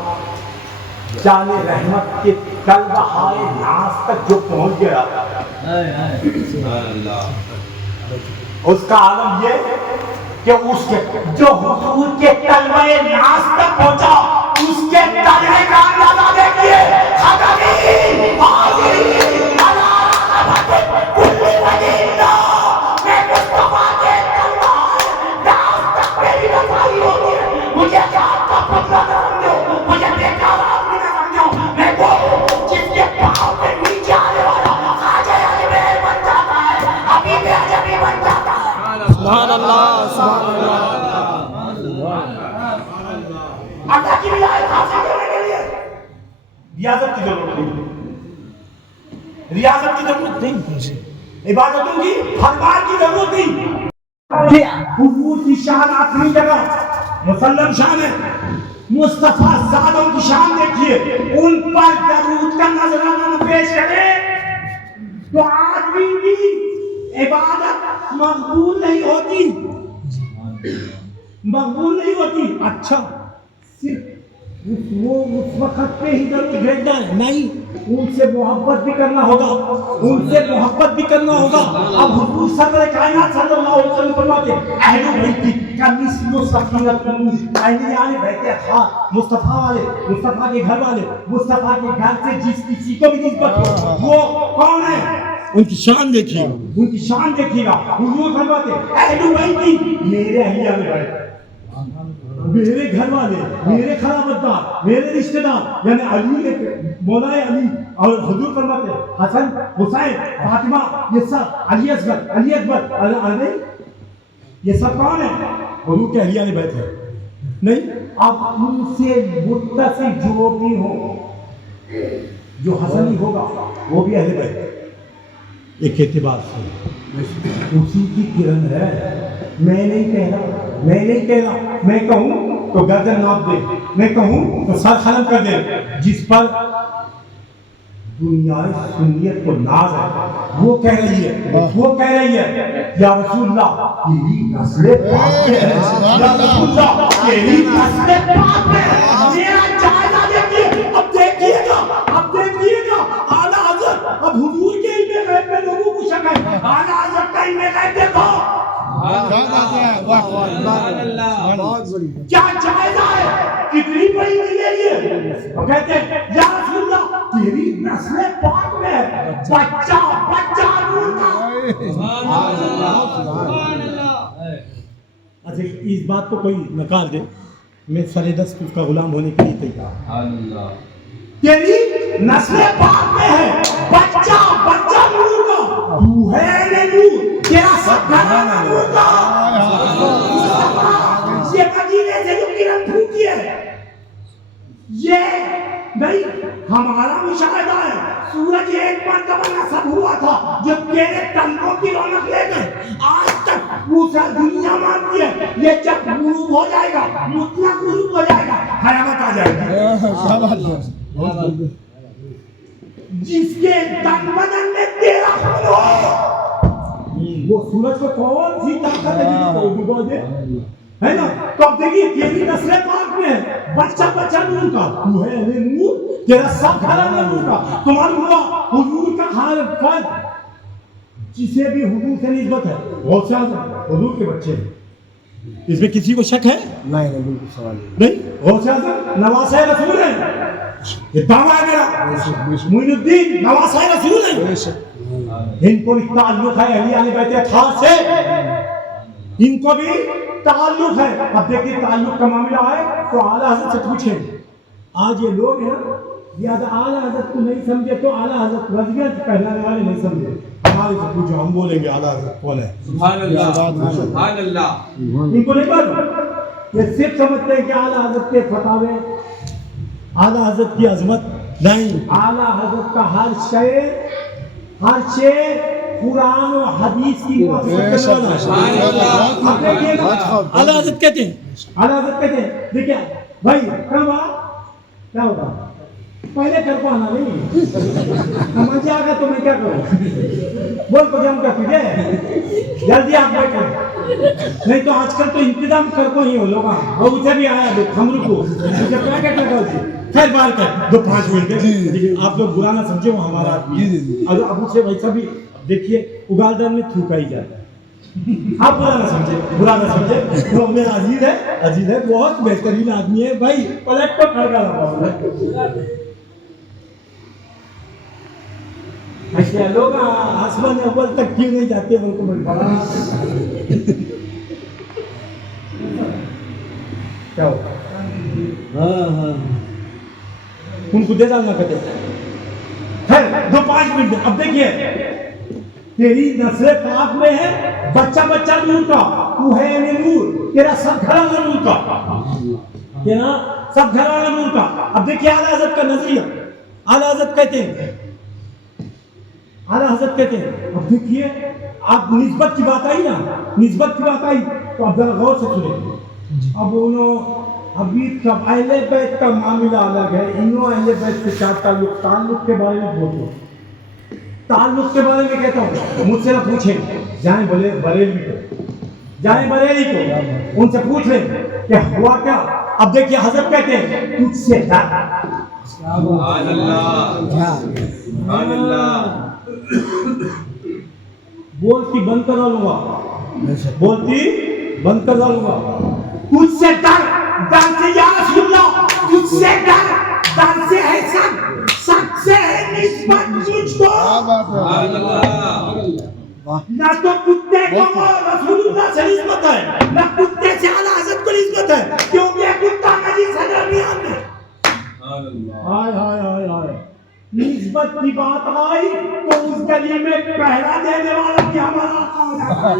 جان رحمت کے تلبہائے ناز تک جو پہنچ گیا اس کا عالم یہ کہ اس کے جو حضور کے تلبہ ناز تک پہنچا اس کے تلبہ کا اندازہ دیکھیے سبحان اللہ سبحان اللہ کی ولایت حاصل کرنے کے لیے ریاضت کی ضرورت نہیں، عبادتوں کی فرمان کی ضرورت نہیں کہ حضور کی شان آخری جگہ مسلم شان ہے، مصطفیٰ زادوں کی شان دیکھیے، ان پر درود کا نذرانہ پیش کرے تو آدمی کی عبادت مقبول نہیں ہوتی اچھا صرف وہ اس وقت پہ ہی درود بھیجنا ہے نہیں، ان سے محبت بھی کرنا ہوگا اب حضور صدر کائنات صلی اللہ علیہ وسلم فرماتے اہل بیت کا مثل سفینۃ نوح، اہل بیت اطہار، مصطفیٰ کے گھر والے، مصطفیٰ کے گھر سے جس کسی کو بھی نسبت ہو وہ کون ہے؟ ان کی شان دیکھیے گا حضور فرماتے اہل بیت میرے اہل بیت، میرے گھر والے، میرے قرابتدار، میرے رشتہ دار، یعنی علی مولا علی، اور حضور فرماتے حسن، حسین، فاطمہ، یہ سب علی اصغر، علی اکبر، یہ سب کون ہے؟ حضور کے اہل بیت ہے نہیں؟ اب ان سے متصل جو بھی ہو، جو حسنی ہوگا وہ بھی اہل بیت ایک اعتبار سے اسی کی کرن ہے۔ میں نہیں کہہ رہا، میں کہوں تو گردن ناپ دے، میں کہوں تو سر خلم کر دے، جس پر دنیا سنیت کو ناز ہے وہ کہہ رہی ہے یا رسول اللہ تیری نسل پاک میں ہے، یا رسول اللہ تیری نسل پاک میں ہے، میرا جائزہ دیکھیے۔ اب دیکھیے گا اعلیٰ حضرت، اب حضور کے علم غیب میں لوگوں کو شک ہے، اعلیٰ حضرت کا علم غیب دیکھو کیا جائزہ ہے، کتنی بڑی ملے ہے۔ وہ کہتے ہیں یا رسول اللہ تیری نسل پاک میں ہے، بچہ نور کا۔ اچھا اس بات کو کوئی نکال دے، میں سرے دست اس کا غلام ہونے کے لیے تیار۔ تیری نسل پاک میں ہے، بچہ نور کا، تو ہے نور، تیرا سب گھرانہ نور کا۔ یہ مدینے سے جو کرن پھوٹی ہے، یہ نہیں ہمارا مشاہدہ ہے۔ سورج ایک مرتبہ نصب ہوا تھا جو تیرے تنوں کی رونق لے گئے، آج تک پورا دنیا مانتی ہے یہ جب غروب ہو جائے گا، مطلق غروب ہو جائے گا، قیامت آ جائے گی۔ جس کے تن بدن میں تیرا خون ہو، وہ سورج کو کون سی طاقت ہے جو ڈبا دے، ہے نا؟ تو اب دیکھیے تیری نسل پاک میں ہے، بچہ نور کا، تو ہے نور، تیرا سب گھرانہ نور کا۔ تمہارا ہوا حضور کا ہر فرد جسے بھی حضور سے نسبت ہے، غوث اعظم حضور کے بچے ہیں، اس میں کسی کو شک ہے؟ نہیں، غوث اعظم نواسہ رسول ہے، یہ دعویٰ ہے میرا۔ معین الدین نواسہ رسول ہے، ان کو بھی تعلق ہے اہل بیت اطہار سے، ان کو بھی تعلق ہے۔ اب دیکھیے تعلق کا معاملہ ہے تو اعلیٰ حضرت سے پوچھیں، آج یہ لوگ ہیں یہ اعلیٰ حضرت کو نہیں سمجھے تو اعلیٰ حضرت رضیت پہنانے والے نہیں سمجھے. ہمارے سے پوچھو, ہم بولیں گے اعلیٰ حضرت کون ہے. سبحان اللہ سبحان اللہ. ان کو نہیں معلوم, یہ صرف سمجھتے ہیں کہ اعلیٰ حضرت کے فتاوے, اعلیٰ حضرت کی عظمت نہیں. اعلیٰ حضرت کا ہر شعر قرآن و حدیث کی موافقت کرنے والا ہے. اعلیٰ حضرت کہتے ہیں, اعلیٰ حضرت کہتے ہیں دیکھیں بھائی کیا ہوگا, پہلے کر کو آنا نہیں, سمجھ آ گیا تو میں کیا کروں, بول تو جاؤں کیا تجھے, جلدی آپ بیٹھیں, نہیں تو آج کل تو انتظام کر کو ہی ہو لوگ, وہ اسے بھی آیا ہم کو پیکٹ لگا دی. خیر بار کر دو 5 منٹ آپ لوگ برا نہ سمجھے, وہ ہمارا آدمی ہے. اگر اب اسے ویسا بھی دیکھیے اگالدر میں تھوکا ہی جاتا ہے, آپ برا نہ سمجھے, برا نہ سمجھے, وہ میرا عزیز ہے, بہت بہترین آدمی ہے بھائی, پلٹ کو کھڑا رہا. ایسے لوگ آسمان اول تک کیوں نہیں جاتے ان کو بڑا کیا ہوتا ان کو دے ڈالنا کہتے ہیں. خیر 2-5 منٹ. اب دیکھیے تیری نسل پاک میں ہے بچہ نور کا, تو ہے نور, تیرا سب گھرانہ نور کا, تیرا سب گھرانہ نور کا. اب دیکھیے اعلیٰ حضرت کا نظریہ, اعلیٰ حضرت کہتے ہیں, اعلیٰ حضرت کہتے ہیں, اب دیکھیے آپ نسبت کی بات آئی نا, نسبت کی بات آئی تو اب ذرا غور سے سنیں. اب انہوں ابھی سب اہل بیت کا معاملہ الگ ہے, انہوں اہل بیت سے کیا تعلق کے بارے میں بولتے ہیں, تعلق کے بارے میں کہتا ہوں. مجھ سے نہ پوچھیں, جائیں بریلوی کو, جائیں بریلی کو, ان سے پوچھ لیں کہ ہوا کیا. اب دیکھیے حضرت کہتے ہیں تجھ سے ڈر. سبحان اللہ سبحان اللہ. بولتی بند کرا لوں گا, بولتی بند کرا لوں گا. تجھ سے ڈر, ڈر سے یا رسول اللہ, تجھ سے ڈر, ڈر سے ہے سب سے ہے نسبت تجھ کو. سبحان اللہ. نہ تو کتے کو رسول اللہ سے نسبت ہے, نہ کتے سے اعلیٰ حضرت کو نسبت ہے, کیونکہ کتا نجیس ہے درمیان میں. سبحان اللہ. ہائے ہائے ہائے ہائے, نسبت کی بات آئی تو اس گلی میں پہرا دینے والا بھی ہمارا آقا ہو جاتا ہے.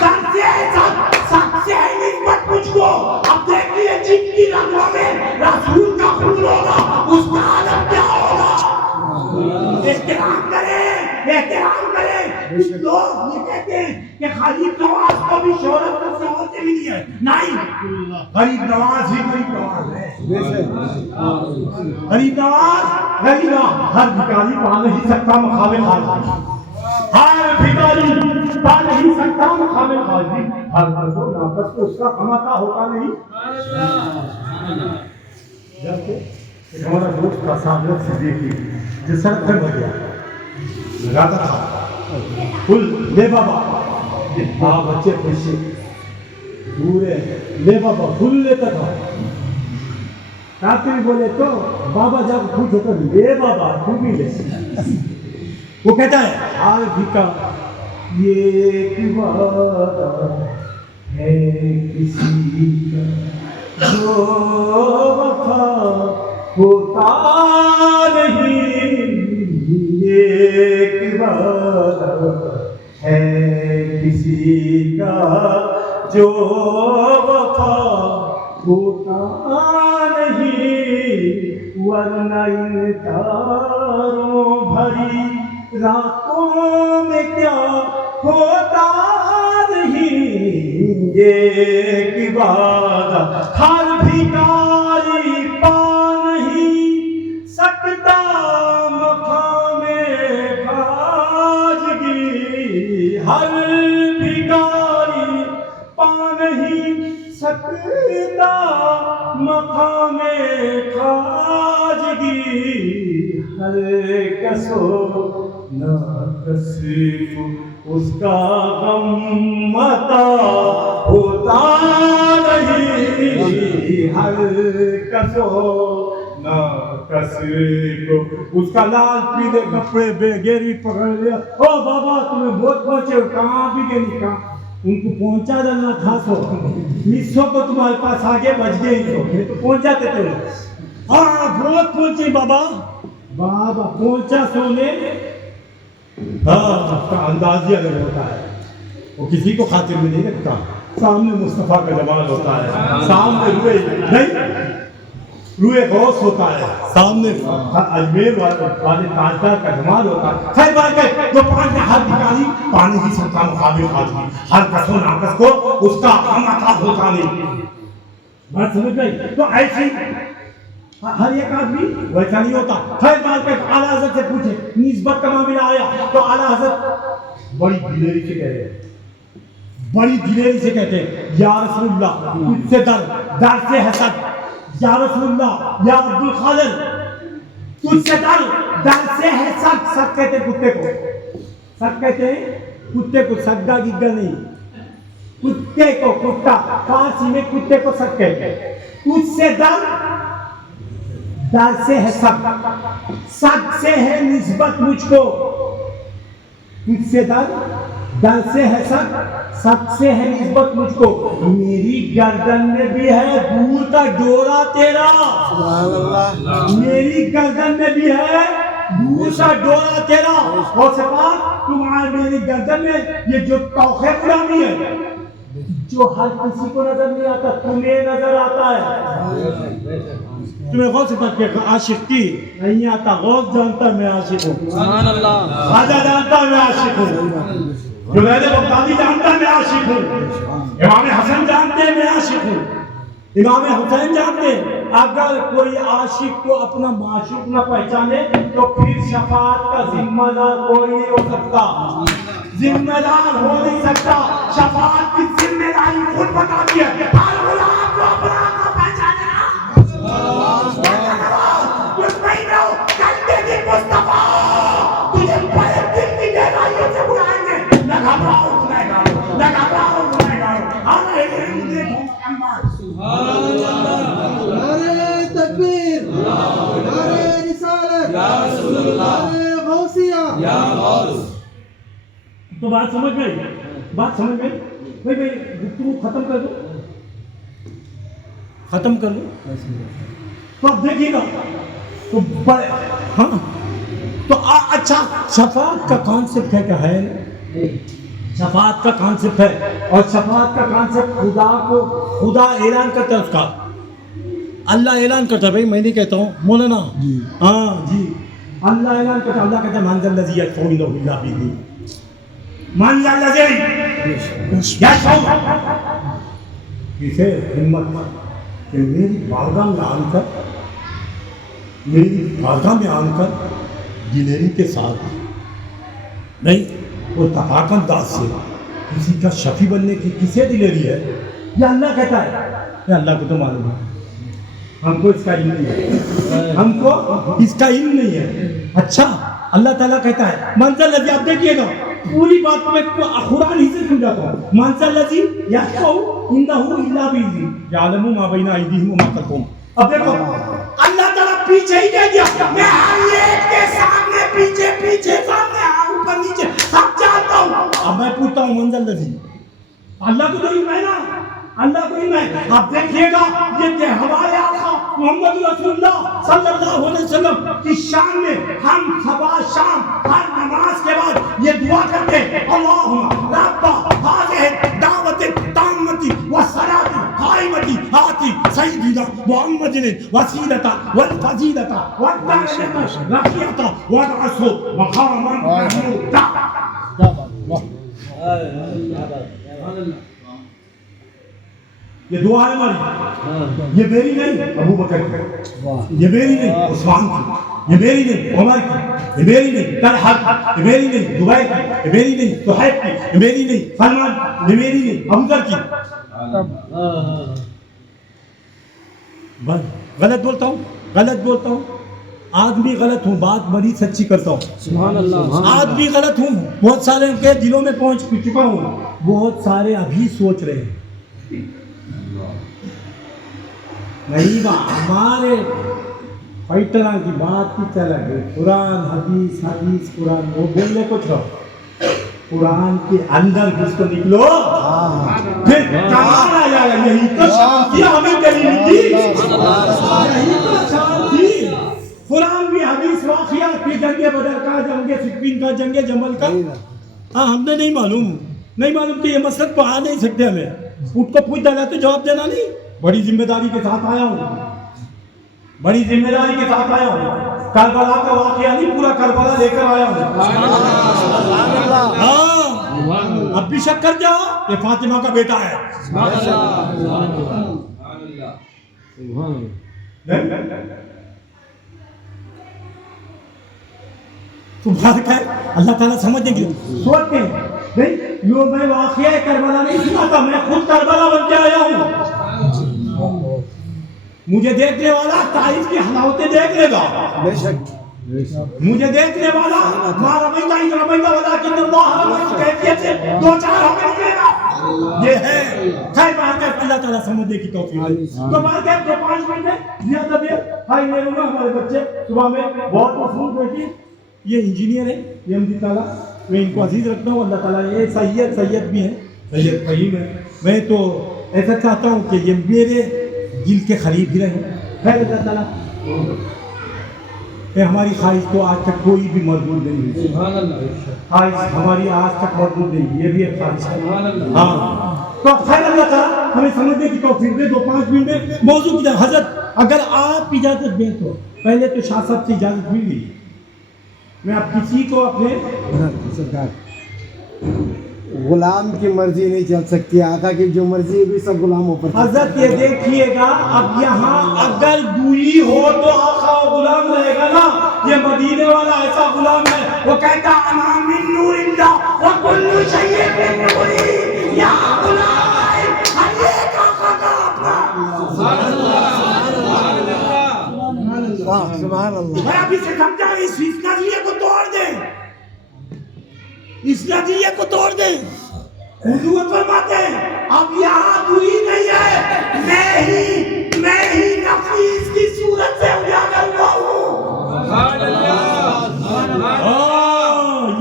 در سے ہے سب سے ہے نسبت مجھ کو. اب دیکھیے جن کی رگوں میں رسول کا خون ہوگا اس کا عالم کیا ہوگا. احترام کریں, احترام کریں. کچھ لوگ یہ کہتے ہیں کہ غریب نواز کو بھی شہرت سے ہوتے بھی نہیں ہے. نہیں, غریب نواز ہی غریب نواز ہے. غریب نواز ہر بھکاری پا نہیں سکتا مقابل حاضر, ہر بھکاری پا نہیں سکتا مقابل حاضر. ہر مرد و ناقص کو اس کا کماتا ہوتا نہیں. جب ہمارا دوست کا سامنے سے دیکھی جو سڑک پر بھر گیا لگاتا تھا پھول لے بابا, بچے خوشی پورے لے بابا پھول لیتا تھا. کافی بولے تو بابا جب خوش ہوتا لے بابا تو بھی لے. وہ کہتا ہے آج بھیکا یہ وعدہ ہے کسی کا جو وفا ہوتا نہیں. ایک وعدہ ہے کسی کا جو وفا ہوتا نہیں, ورنہ ان تاروں بھری راتوں میں کیا ہوتا نہیں. ایک وعدہ ہر بھکاری پا نہیں سکتا مقام خواجگی. ہر بھکاری پا نہیں سکتا مقام خواجگی. ہر کسو نہ کسی کو اس کا غم عطا ہوتا نہیں. ہر کسو نہ کسی کو اس کا لال پیلے کپڑے بے گیری پکڑ لیا. او بابا تمہیں بہت پہنچے, کہاں بھی گئے نہیں, کہاں ان کو پہنچا جانا تھا. سو مصوں کو تمہارے پاس آگے بچ گئے, تو پہنچ جاتے تھے. ہاں بہت پہنچے بابا بابا پہنچا سونے ہاں اس کا انداز ہی الگ ہوتا ہے وہ کسی کو خاطر میں نہیں رکھتا سامنے مصطفیٰ کا جمال ہوتا ہے سامنے روئے نہیں روئے غوث ہوتا ہے سامنے اجمیر والے تاجدار کا جمال ہوتا ہے خیر بات ہے جو پانچ میں ہر بھکاری پانی کی سب کا مقابل آدمی ہر کس و ناقص کو اس کا ہم عطا ہوتا نہیں بات سمجھ گئی تو ایسی ہر ایک آدمی ویسا نہیں ہوتا خیر بات ہے اعلیٰ حضرت سے پوچھے نسبت کا معاملہ آیا تو اعلیٰ حضرت بڑی دلیری سے کہہ رہے ہیں بڑی دلیری سے کہتے ہیں یا رسول اللہ تجھ سے در سے حسد یا رسول اللہ یا عبد القادر تجھ سے در سے ہے سگ کہتے ہیں کتے کو سگ کہتے ہیں کتے کو سگا گگا نہیں کتے کو کتا فارسی میں کتے کو سگ کہتے ہیں تجھ سے در سے ہے سگ سے ہے نسبت مجھ کو تجھ سے در سے ہے سگ سے ہے نسبت مجھ کو میری گردن میں بھی ہے دور کا ڈورا تیرا میری گردن میں بھی ہے دور کا ڈورا تیرا اور سپاہ تمہارے میری گردن میں یہ جو توخے غلامی ہے جو ہر کسی کو نظر نہیں آتا تمہیں نظر آتا ہے تمہیں غوث تک کہ عاشق کی نہیں آتا غوث جانتا میں عاشق ہوں سبحان اللہ خواجہ جانتا میں عاشق ہوں جنید بغدادی جانتا میں عاشق ہوں امام حسن جانتے میں عاشق ہوں امام حسین جانتے اگر کوئی عاشق کو اپنا معشوق نہ پہچانے تو پھر شفاعت کا ذمہ دار کوئی نہیں ہو سکتا ذمہ دار ہو نہیں سکتا شفاعت کی ذمہ داری خود بتاتی ہے ہر غلام کو اپنا آقا پہچانے کچھ مہینوں چلتے تھے مصطفیٰ تجھے بڑے دل کی گہرائیوں سے بلائیں گے نہ گھبراؤ گنہگاروں نہ گھبراؤ گنہگاروں ہم ایک محمد سبحان اللہ نعرہ تکبیر نعرہ رسالت یا رسول اللہ نعرہ غوثیہ یا غوث تو بات سمجھ گئی بھائی گفتگو ختم کر دو تو اب دیکھیے گا تو بڑے ہاں تو اچھا شفاعت کا کانسیپٹ ہے کیا ہے شفاعت کا کانسیپٹ ہے اور شفاعت کا کانسیپٹ خدا اعلان کرتا ہے اس کا اللہ اعلان کرتا ہے بھائی میں نہیں کہتا ہوں مولانا ہاں جی اللہ اعلان کرتا ہے اللہ کہتا ہے من ذا الذی یشفع عنده الا باذنہ من ذا الذی یشفع کسے ہمت کہ میری بارگاہ میں آن کر دلیری کے ساتھ نہیں وہ تفاق انداز سے کسی کا شفیع بننے کی کسے دلیری ہے یہ اللہ کہتا ہے یہ اللہ کو تو معلوم ہے ہم کو اس کا علم نہیں ہے اچھا اللہ تعالیٰ کہتا ہے منزل لذی آپ دیکھیے گا پوری بات میں قرآن ہی سے سمجھاتا ہوں منزل لذی یشفع عنده الا باذنہ یعلم ما بین ایدیہم وما خلفہم اب دیکھو اللہ تعالیٰ پیچھے ہی کہہ دیا میں ہر ایک کے سامنے پیچھے سامنے اوپر نیچے سب جانتا ہوں اب میں پوچھتا ہوں منزل لذی اللہ کو تو علم ہے نا اللہ کو علم ہے اب دیکھیے گا یہ کہ ہمارے آقا محمد رسول اللہ صلی اللہ علیہ وسلم کی شان میں ہم صبح شام ہر نماز کے بعد یہ دعا کرتے اللہم رب هذه دعوت التامة والصلاة القائمة آتی سیدنا محمد الوسیلۃ والفضیلۃ والدرجۃ الرفیعۃ وابعثه مقاما محمودا یہ دعا ہے ہماری یہ میری نہیں ابو بکر کی یہ میری نہیں عثمان کی یہ میری نہیں عمر کی یہ میری نہیں طلحہ کی یہ میری نہیں زبیر کی یہ میری نہیں صہیب کی یہ میری نہیں سلمان کی یہ میری نہیں ابو ذر کی غلط بولتا ہوں آج بھی غلط ہوں بات بڑی سچی کرتا ہوں سبحان اللہ آج بھی غلط ہوں بہت سارے ان کے دلوں میں پہنچ چکا ہوں بہت سارے ابھی سوچ رہے ہیں نہیں ہمارے فائٹروں کی بات کی چلا گئی قرآن حدیث قرآن وہ بولنے کو چھوڑو قرآن کے اندر جس کو نکلو پھر کمال آ جائے گا یہی تو شان کی ہمیں کہیں نہیں یہی تو شان واقعات کی جنگ بدر کا، جنگ صفین کا، جنگ جمل کا، ہاں ہم نے نہیں معلوم کہ یہ مسئلہ تو آ نہیں سکتے ہمیں، اٹھ کو پوچھ ڈالا تو جواب دینا نہیں. بڑی ذمہ داری کے ساتھ آیا ہوں، بڑی ذمہ داری کے ساتھ آیا ہوں. کربلا کا واقعہ نہیں، پورا کربلا لے کر آیا ہوں. ہاں اب بھی شک کر جاؤ، یہ فاطمہ کا بیٹا ہے. اللہ تعالیٰ سمجھنے کی سوچتے ہیں نہیں، یہ میں واقعہ کربلا نہیں سنا تھا، میں خود کربلا بن کے آیا ہوں. مجھے دیکھنے والا تاریخ کی حلاوتیں دیکھ لے گا، بے شک مجھے دیکھنے والا مارا مہینہ انگرہ مہینہ والا کہ اللہ حرم کیفیت سے دو چار ہمیں نکلے گا. یہ ہے خیر بات ہے، اللہ تعالیٰ سمجھنے کی توفیق. تو بات ہے 5 منٹ میں زیادہ دیر ہائی لے لوں گا. ہمارے بچے صبح میں بہت مصروف رہتی، یہ انجینئر ہے، یہ اللہ تعالیٰ میں ان کو عزیز رکھتا ہوں. اللہ تعالیٰ یہ سید بھی ہے، سید فہیم ہے. میں تو ایسا چاہتا ہوں کہ یہ میرے دل کے قریب ہی رہے. خیر اللہ تعالیٰ ہماری خواہش تو آج تک کوئی بھی مردود نہیں ہوئی، خواہش ہماری آج تک مردود نہیں ہوئی، یہ بھی ایک خواہش ہے. ہاں تو خیر اللہ تعالیٰ ہمیں سمجھنے کی توفیق دے. 2-5 منٹ میں موضوع کی حضرت اگر آپ اجازت دیں تو پہلے تو شاہ صاحب سے اجازت مل گئی، میں اب کسی کو اپنے سرکار غلام کی مرضی نہیں چل سکتی، آقا کی جو مرضی ہے بھی سب غلاموں پر. حضرت یہ دیکھیے گا، اب یہاں اگر دوئی ہو تو آقا غلام رہے گا نا. یہ مدینے والا ایسا غلام ہے، وہ کہتا انا من نور اللہ وکل شیء من نوری، یا غلام ہے ہر ایک آقا کا اپنا. سبحان اللہ. میں ابھی سے سمجھا اس نظریے کو توڑ دیں، اس نظریے کو توڑ دیں. حضور فرماتے ہیں اب یہاں دوئی نہیں ہے، میں ہی نفیس کی صورت سے اجاگر ہوا ہوں.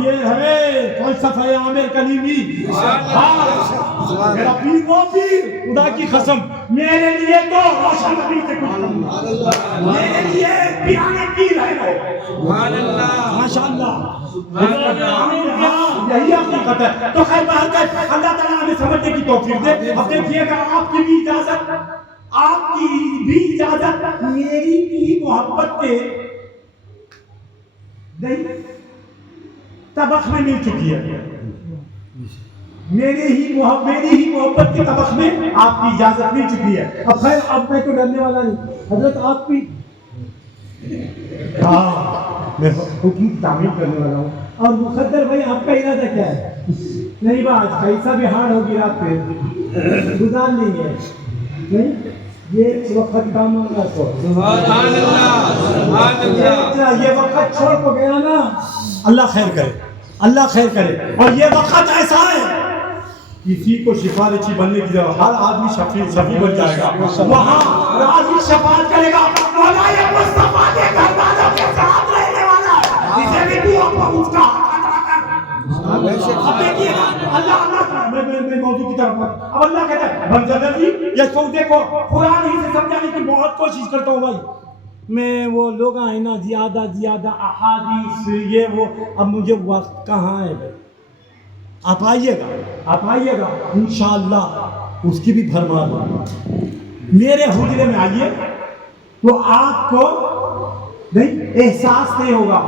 یہ ہے فلسفہ عامر کلیمی. میرا پیر وہ پیر، خدا کی قسم میرے لیے تو روشن نبی سے کچھ کم، میرے لیے پیرانے پیر ہے وہ. ماشاءاللہ یہی حقیقت ہے. تو خیر بات ہے، اللہ تعالیٰ ہمیں سمجھنے کی توفیق دے. اب دیکھیے گا آپ کی بھی اجازت میری بھی محبت کے طبق میں مل چکی ہے. میری ہی محبت کی طبق میں آپ کی اجازت مل چکی ہے. اب خیر اب میں تو ڈرنے والا نہیں. حضرت آپ کی میں حکم کی تعمیل کرنے والا ہوں. اور مقدر بھائی آپ کا ارادہ کیا ہے؟ نہیں بات کیسا بھی ہارڈ ہوگی رات پہ گزار لیں گے. نہیں یہ وقت کام آگا تو یہ وقت چھوڑ کو گیا نا، اللہ خیر کرے، اللہ خیر کرے. اور یہ وقت ایسا ہے کسی کو سفارشی بننے کی ضرورت، ہر آدمی شفیع بن جائے گا. وہاں راضی شفاعت کرے گا. مولا یہ مصطفیٰ کے گھر والوں کے ساتھ رہنے والا ہے، اسے بھی تو آپ اس کا اب دیکھیے اللہ میں موضوع کی طرف. اب اللہ کہتا ہے منظر جی یہ سو دیکھو، قرآن ہی سے سمجھانے کی بہت کوشش کرتا ہوں بھائی. میں وہ لوگ آئے نا زیادہ احادیث یہ وہ، اب مجھے وقت کہاں ہے بھائی. آپ آئیے گا انشاءاللہ اس کی بھی بھرمار ہوگا. میرے حجرے میں آئیے تو آپ کو نہیں احساس نہیں ہوگا.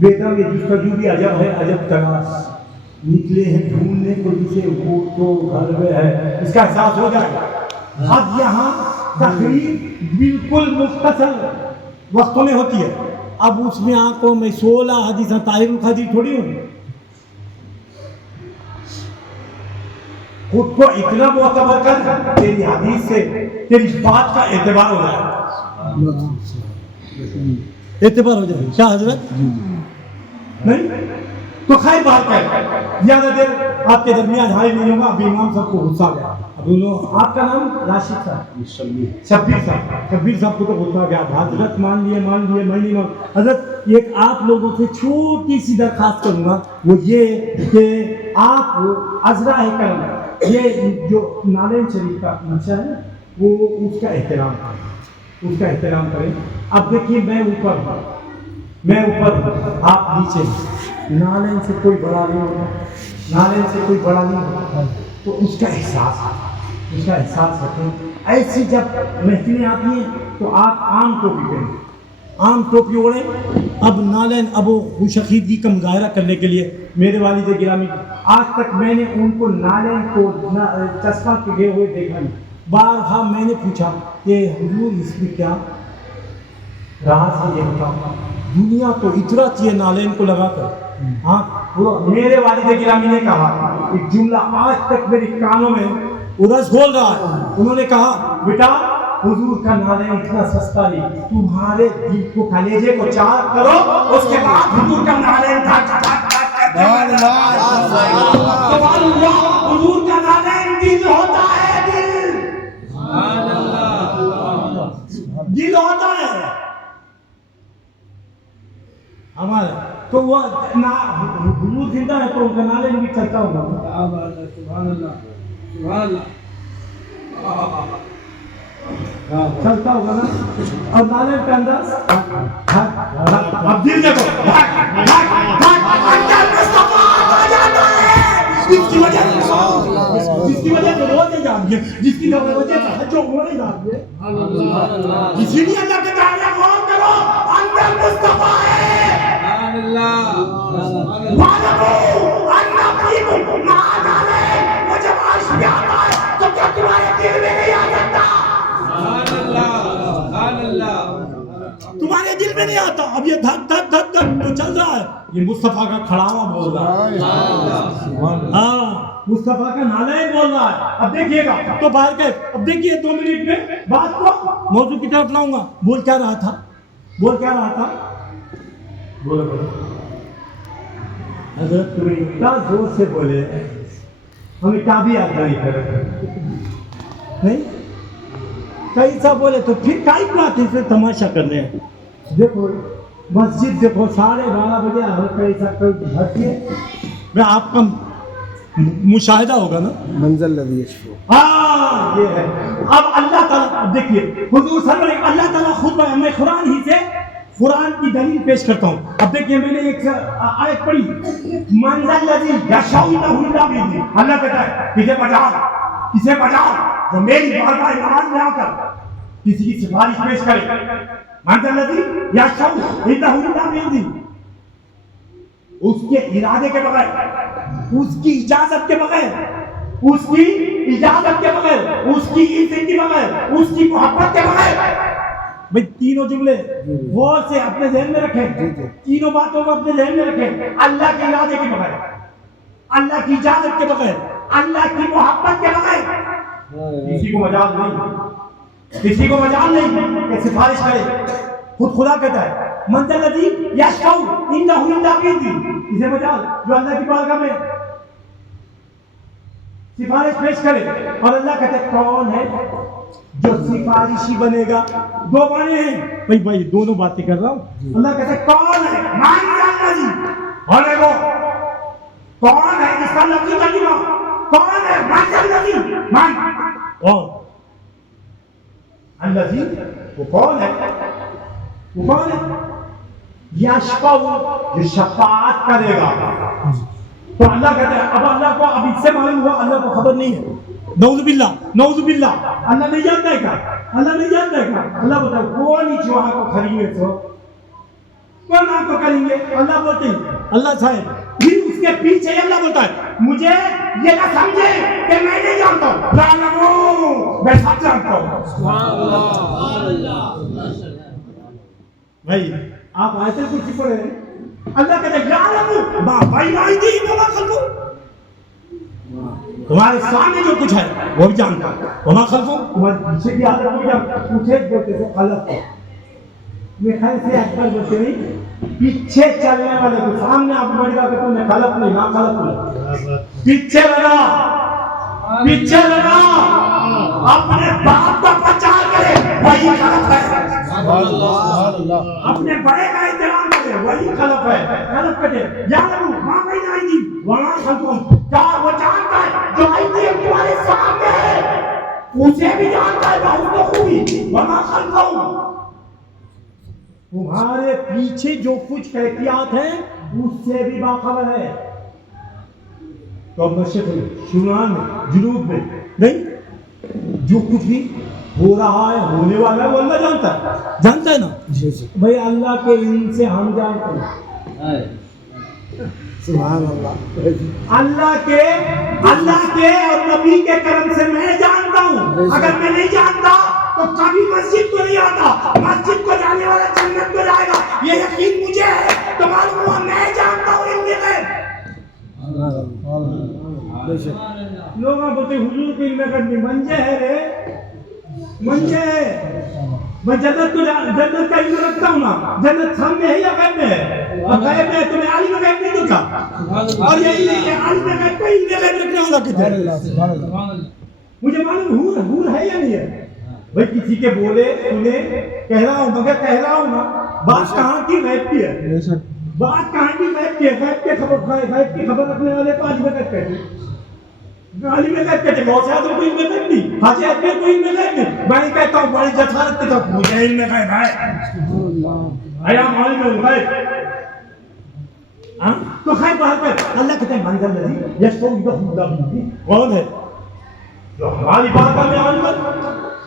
بیٹا یہ جستجو بھی عجب ہے، عجب تلاش نکلے ہیں ڈھونڈنے کو جسے وہ تو گھر میں ہے، اس کا احساس ہو جائے گا. اب یہاں تقریر بالکل مختصر وقتوں میں ہوتی ہے. اب اس میں آنکھوں میں 16 حدیثیں طاہر القادری تھوڑی ہوں. خود کو اتنا معتبر کر تیری حدیث سے تیری بات کا اعتبار ہو جائے. کیا حضرت نہیں تو خیر بات ہے. زیادہ دیر آپ کے درمیان حائل نہیں ہوگا. ابھی امام صاحب کو غصہ گیا. آپ کا نام راشد صاحب، شبیر صاحب کو تو غصہ گیا. حضرت مان لیے میں نہیں مان. حضرت ایک آپ لوگوں سے چھوٹی سی درخواست کروں گا، وہ یہ کہ آپ عذرا کرم یہ جو نارائن شریف کا نقشہ ہے وہ اس کا احترام کریں. اس کا احترام کریں. اب دیکھیے میں اوپر ہوں, آپ نیچے. نالین سے کوئی بڑا نہیں ہوتا, تو اس کا احساس رکھیں. ایسی جب محفلیں آتی ہیں تو آپ عام ٹوپی پہنیں, عام ٹوپی اوڑھیں. اب نالین ابو خوشخیدگی کا مظاہرہ کرنے کے لیے میرے والد گرامی, آج تک میں نے ان کو نالین کو چسپاں پگھے ہوئے دیکھا نہیں. بارہا میں نے پوچھا کہ حضور اس میں کیا راز ہے, یہ بتاؤ. دنیا تو اتراتی ہے نالین کو لگا کر. ہاں, میرے والد گرامی نے کہا ایک جملہ آج تک میرے کانوں میں ارس بول رہا ہے. انہوں نے کہا بیٹا حضور کا نالین اتنا سستا نہیں, تمہارے دل کو کلیجے کو چار کرو, اس کے بعد حضور کا نالین حضور کا نالین دل ہوتا ہے, دل ہوتا ہے ہمارا. تو وہ حضور زندہ ہے تو ان کا نالین بھی چلتا ہوگا. سبحان اللہ, سبحان اللہ, چلتا ہوگا نا. اور نالین کے اندر اب دل دیکھو, جس کی وجہ سے روزے جانتے, جس کی وجہ سے حج و عمرہ جانتے, اسی لیے اللہ کے تعالیٰ غور کرو اندر مصطفیٰ ہے. تمہارے دل میں نہیں آتا. اب یہ دھک دھک دھک دھک تو چل رہا ہے, یہ مصطفیٰ کا کھڑاوا بول رہا ہے. ہاں, مصطفیٰ کا نالین بول رہا ہے. اب دیکھیے گا تو باہر کے, اب دیکھیے 2 منٹ میں بات کو موضوع کی طرف لاؤں گا. بول کیا رہا تھا, بولو حضرت تمہیں اتنا زور سے بولے ہمیں کیا بھی یاد نہیں کرے نہیں, کئی سا بولے تو پھر کئی بات ہے تماشا کرنے ہیں. دیکھو مسجد دیکھو 12:30 بجے ہر کئی سا بھرتی ہے. میں آپ کا مشاہدہ ہوگا نا منزل لذی یشفو. ہاں یہ ہے. اب اللہ تعالیٰ, اب دیکھیے حضور صلی اللہ علیہ وسلم اللہ تعالیٰ خود, میں قرآن ہی سے قرآن کی دلیل پیش کرتا ہوں. اب دیکھیے میں نے ایک آیت پڑھی, منزل لذی یشاء الا باذنہ. اللہ کہتا ہے کسے بجاؤ جو میری بارگاہ نماز میں آ کر کسی کی سفارش پیش کرے. منزل لذی یشاء الا باذنہ, اس کے ارادے کے بغیر, اس کی اجازت کے بغیر, اس کی اجازت کے بغیر, اس کی اذن کے بغیر, اس کی محبت کے بغیر. بھئی تینوں جملے غور سے اپنے ذہن میں رکھیں, تینوں باتوں کو اپنے ذہن میں رکھیں. اللہ کے ارادے کے بغیر, اللہ کی اجازت کے بغیر, اللہ کی محبت کے بغیر کسی کو مجال نہیں کہ سفارش کرے. خود خدا کہتا ہے منزل لذی یشفع عنہ الا باذنہ, اسے مجال جو اللہ کی بارگاہ میں سفارش پیش کرے. اور اللہ کہتا ہے کون ہے جو سفارشی بنے گا. 2 معنی ہیں بھائی دونوں باتیں کر رہا ہوں. اللہ کہتا ہے کون ہے, منزل لذی, اور وہ کون ہے اس کا لفظی ترجمہ کون ہے, منزل لذی, کون الذی, وہ کون ہے, یشفع, جو شفاعت کرے گا. تو اللہ کہتا ہے, اب اللہ کو اب اس سے معلوم ہوا اللہ کو خبر نہیں ہے. نعوذ باللہ, اللہ نہیں جانتا ہے کیا, اللہ بتا کون ہی جو آپ کو خریدے تو کون آپ کو کریں گے. اللہ بولتے ہیں اللہ صاحب, پھر اس کے پیچھے اللہ بولتا ہے مجھے یہ نہ سمجھے کہ میں نہیں جانتا ہوں, لا میں سب جانتا ہوں. سبحان اللہ. بھائی آپ آیت الکرسی پڑھے ہیں, اللہ کہتا ہے یعلم ما بین ایدیہم وما خلفہم, تمہارے سامنے جو کچھ ہے وہ بھی جانتا ہے. وما خلفہم, تمہارے پیچھے کی حالت کو بھی جانتا ہے. پوچھے بولتے تھے خلف کو, میں خیر سے اکبر بولتے نہیں, پیچھے چلنے والے کو. سامنے آپ بڑھ گا کہ تم نے خلف نہیں, نہ خلف نہیں, پیچھے لگا اپنے باپ کا پرچار کرے وہی خلف ہے. اپنے بڑے کا احترام کرے وہی خلف ہے. خلف کہتے یعلم ما بین ایدیہم وما خلفہم, کیا وہ جانتا ہے جو ایدیہم تمہارے سامنے ہے اسے بھی جانتا ہے بہت خوبی وما خلفہم، تمہارے پیچھے جو کچھ کیفیات ہیں اس سے بھی باخبر ہے. تو اب مشرق میں، شمال میں، جنوب میں نہیں، جو کچھ بھی ہو رہا ہے ہونے والا ہے وہ اللہ جانتا ہے. جانتا ہے نا بھائی، اللہ کے علم سے ہم جانتے ہیں. سبحان اللہ. اللہ کے اور نبی کے کرم سے میں جانتا ہوں. اگر میں نہیں جانتا تو کبھی مسجد کو نہیں آتا. مسجد کو جانے والا جنت کو جائے گا، یہ یقین مجھے ہے. تو معلوم ہوا میں جانتا ہوں علم غیب. لوگ بولتے حضور کے علم غیب نہیں، منجے ہے رے، منجے ہے. میں جنت کا علم رکھتا ہوں نا. جنت سامنے ہے یا غیب میں ہے؟ غیب ہے. تمہیں عالم غیب نہیں دوں گا. اور یہی عالم غیب کو علم غیب رکھنے والا کدھر؟ مجھے معلوم حور ہے یا نہیں ہے؟ بھائی کسی کے بولے سنے کہہ رہا ہوں، مگر کہہ رہا ہوں نا، بات کہاں کی غیب کی ہے؟ بات کہاں کی غیب کی ہے؟ غیب کی خبر رکھنے والے کو عالم غیب کہتے ہیں. عالم غیب کہتے ہیں. غوث اعظم کو علم غیب نہیں، حاجی اکبر کو علم غیب نہیں. میں کہتا ہوں بڑی جسارت کے ساتھ مجھے علم غیب ہے. عالم الغیب. تو خیر بات ہے، اللہ کہتے ہیں منزل الذی یشفع عنده الا باذنہ. کون ہے جو ہماری بات میں عالم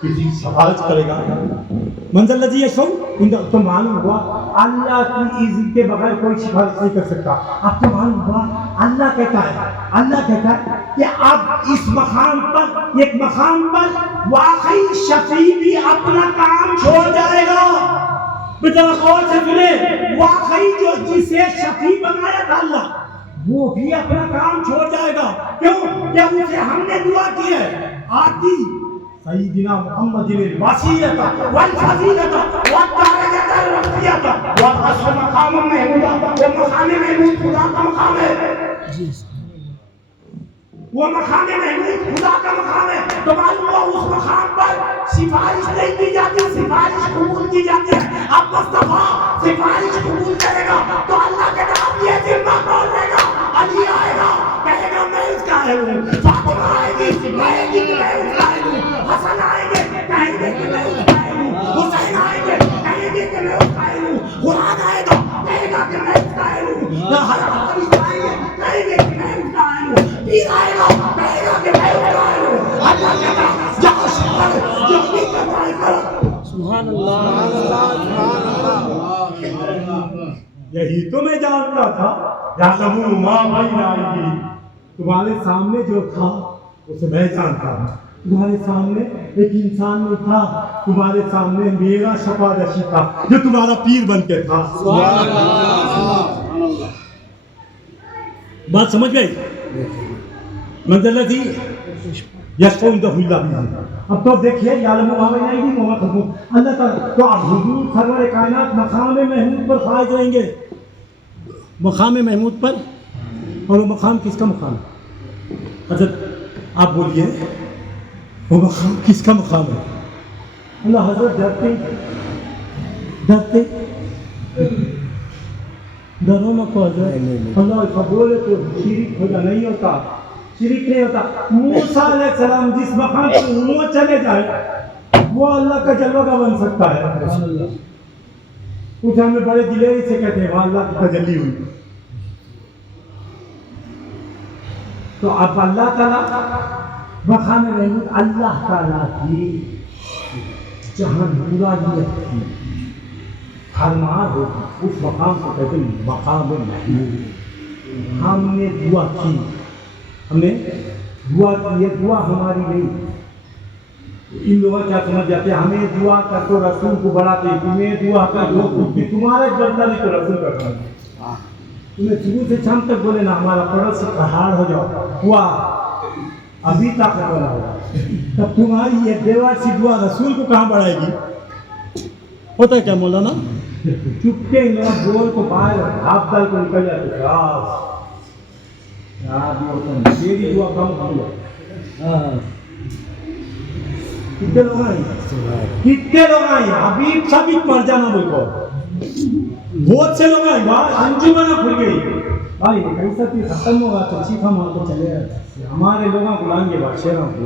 کسی سفارش کرے گا؟ منزل الذی یشفع عنده. تو معلوم ہوا اللہ کی اذن کے بغیر کوئی سفارش نہیں کر سکتا. اب تو معلوم ہوا اللہ کہتا ہے کہ اب اس مقام پر، ایک مقام پر واقعی شفیع بھی اپنا کام چھوڑ جائے گا. بیٹا غور سے سنیں، واقعی جو جسے شفیع بنایا تھا اللہ، وہ بھی اپنا کام چھوڑ جائے گا. کیوں کہ اسے ہم نے دعا کی ہے، آتی سیدنا محمد الوسیلۃ والفضیلۃ والدرجۃ الرفیعۃ والقصر مقام محمود. وہ مقام محمود خدا کا مقام ہے. وہ مقام محمود خدا کا مقام ہے. تو معلوم ہوا اس مقام پر سفارش نہیں کی جاتی، سفارش قبول کی جاتی ہے. اب مصطفیٰ سفارش قبول کرے گا تو اللہ کے نام یہ ذمہ کون لے گا؟ علی آئے گا کہے گا میں اس کا ہے ہوں. فاطمہ آئے گی کہ میں اس کا ہے ہوں. حسن آئیں گے کہیں گے کہ میں اس کا ہے ہوں. حسین آئیں گے کہیں گے کہ میں اس کا ہے ہوں. قرآن آئے گا کہے گا کہ میں اس کا ہے ہوں. ہر حدیث آئیں گے کہیں گے کہ میں اس کا ہے ہوں. پیر آئے گا کہے گا کہ میں اس کا ہے ہوں. اللہ کہتا جاؤ شکر جو بھی کروائی کرو. سبحان اللہ. یہی تو میں جانتا تھا. یعلم ما بین ایدیہم. تمہارے سامنے جو تھا اسے میں جانتا ہوں. تمہارے سامنے ایک انسان نہیں تھا، تمہارے سامنے میرا شفاعشی تھا جو تمہارا پیر بن کے تھا. بات سمجھ گئی؟ منزل الذی یشفع عنده الا باذنہ. اب تو دیکھیے یعلم ما بین ایدیہم وما خلفہم. اللہ تعالیٰ تو اب حضور سرور کائنات مقام محمود پر فائز رہیں گے. مقام محمود پر. اور وہ مقام کس کا مقام ہے؟ حضرت آپ بولیے وہ مقام کس کا مقام ہے؟ اللہ حضرت ڈرتے ڈرو مت حضرت. اللہ کا بولے تو شریک ہوتا نہیں ہوتا، شریک نہیں ہوتا. موسیٰ علیہ السلام جس مقام پر وہ چلے جائے وہ اللہ کا جلوہ کا بن سکتا ہے. کچھ ہمیں بڑے دلیری سے کہتے ہیں وہاں اللہ کی تجلی ہوئی. تو اب اللہ تعالیٰ مقام محمود اللہ تعالیٰ کی جہاں نورانیت کی ہرمار ہوگی اس مقام کو کہتے ہیں مقام محمود. ہم نے دعا کی، یہ دعا ہماری نہیں. ان لوگوں کیا سمجھ جاتے ہیں ہمیں دعا کر تو رسول کو بڑھاتے، تمہیں دعا کر جو تمہارا بڑھتا نہیں تو رسول کا بڑھتا. تمہیں صبح سے شام تک بولے نا ہمارا پڑوسی پہاڑ ہو جاؤ ہوا ابھی تک بڑا ہوگا، تب تمہاری یہ دیوار سی دعا رسول کو کہاں بڑھائے گی؟ ہوتا ہے کیا مولانا؟ چپکے میرا بول کو باہر ہاتھ ڈال کو نکل جاتے میری دعا کم ہوا. کتنے لوگ آئے حبیب ثابت مر جانا بالکل. بہت سے لوگ آئے انجمنیں کھل گئی. بھائی کیسا بھی ختم ہوگا تو شیخا مان کو چلے گا. ہمارے لوگوں کو لائیں گے بادشاہوں کو.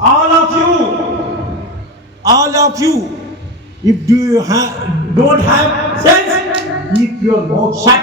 all of you if you don't have sense keep your mouth shut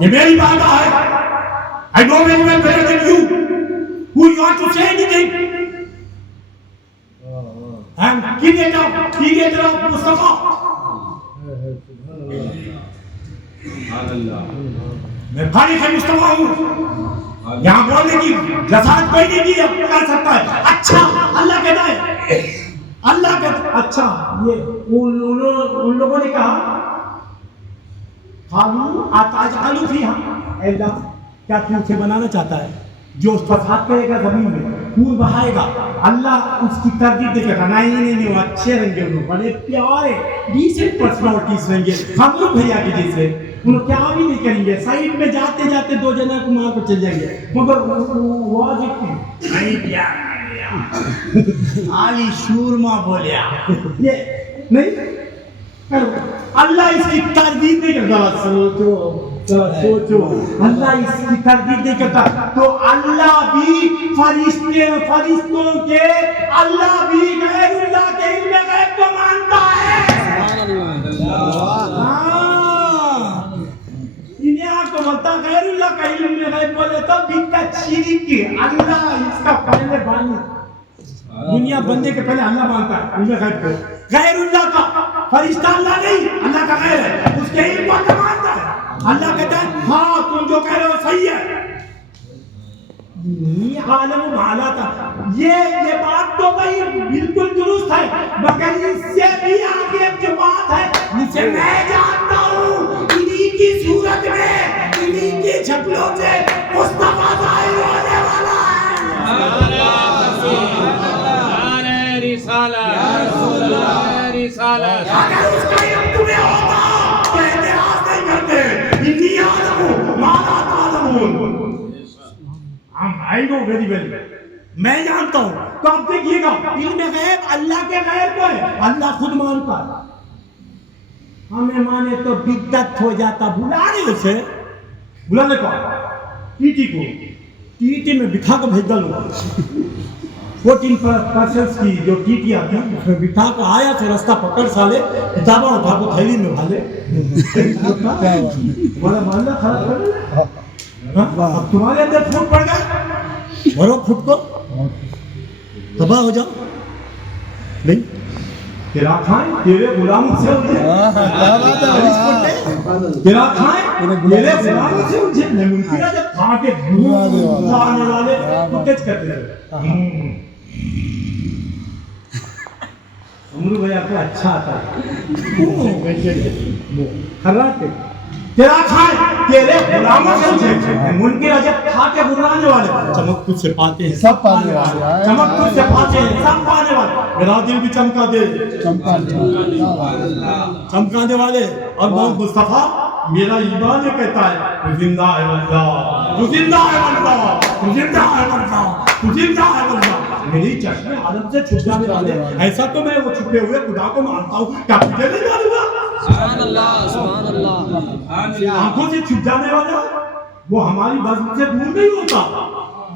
یہ میری بات ہے. I know very well better than you. Who you want to say anything? I am creator of Mustafa. میں خالق مصطفیٰ ہوں. یہاں بولنے کی جسارت کوئی نہیں کی کر سکتا ہے. اچھا اللہ کہتا ہے, اللہ کہتا ہے اچھا یہ ان لوگوں نے کہا آتاجعلوا فیہا, اے اللہ کیا تو اسے بنانا چاہتا ہے جو فساد کرے گا زمین میں, خون بہائے گا. اللہ اس کی تردید دے کے نہیں وہ اچھے رہیں گے, انہوں بڑے پیارے ڈیسنٹ پرسنالٹیز رہیں گے, ہم لوگ بھیا کی جیسے, انہوں کیا بھی نہیں کریں گے, سائڈ میں جاتے جاتے دو جنہ کو مار کر چل جائیں گے, مگر واضح نہیں کیا عالی شورما بولیا یہ نہیں. اللہ اس کی تردید نہیں کرتا. سوچو اللہ اس کی تردید نہیں کرتا تو اللہ بھی فرشتوں کے اللہ بھی غیر اللہ کے علم غیب کو مانتا ہے. انہیں آپ کو بولتا غیر اللہ کا علم غیب بولے تو بدعت شرک کی. اللہ اس کا پہلے بانی, دنیا بننے کے پہلے اللہ مانتا ہے علم غیب کو. غیر اللہ کا فرشتہ اللہ نہیں, اللہ کا غیر ہے, اس کے علم کو اللہ مانتا ہے. اللہ کہتا ہے ہاں تم جو کہہ رہے ہو صحیح ہے. عالم مالا تھا یہ بات تو بھائی بالکل درست ہے, مگر اس سے بھی آگے ایک جو بات ہے جسے میں جانتا ہوں, انہی کی صورت میں انہی کی شکلوں سے مصطفیٰ ظاہر ہونے والا ہے. اگر اس کا علم تمہیں ہوتا تو اعتراض نہیں کرتے. انی عالم ما لا تعلمون. I know very well. میں جانتا ہوں. تو آپ دیکھیے گا علم غیب اللہ کے غیب کو ہے, اللہ خود مانتا ہے. ہمیں مانے تو بدعت ہو جاتا. بلانے اسے, بلانے کو ٹی کو ٹی میں بٹھا کر بھیج ڈالوں. 14% کی جو ٹی آتی ہے اس میں بٹھا کر آیا تو راستہ پکڑ سالے کتابیں اٹھا کو تھیلی میں بھالے بڑا ماننا خراب کر رہے. اب تمہارے اندر پھوٹ پڑ گیا, بھرو پھوٹ کو, تباہ ہو جاؤ. نہیں تیرا کھائیں تیرے غلاموں سے الجھے, تیرا کھائیں تیرے غلاموں سے الجھے. ممکن ہے جب کھا کے آنے والے تو کچھ کرتے رہے. عمرو بھیا کو اچھا آتا ہے خراتے. تیرا کھائے تیرے غلاموں سے الجھے. منکر جب کھا کے گرانے والے چمک تجھ سے پاتے ہیں سب پانے والے, چمک تجھ سے پاتے ہیں سب پانے والے. میرا دل بھی چمکا دے چمکانے والے. اور محمد مصطفیٰ میرا ایمان یہ کہتا ہے تو زندہ ہے بندہ, تو زندہ ہے بندہ, تو زندہ ہے بندہ, تو زندہ ہے بندہ. میری چشمے عالم سے چھپ جانے والے, ایسا تو میں وہ چھپے ہوئے خدا کو مانتا ہوں, کیا تجھے نہیں معلوم ہے؟ سبحان اللہ, سبحان اللہ. آنکھوں سے چھپ جانے والا وہ ہماری بزم سے دور نہیں ہوتا.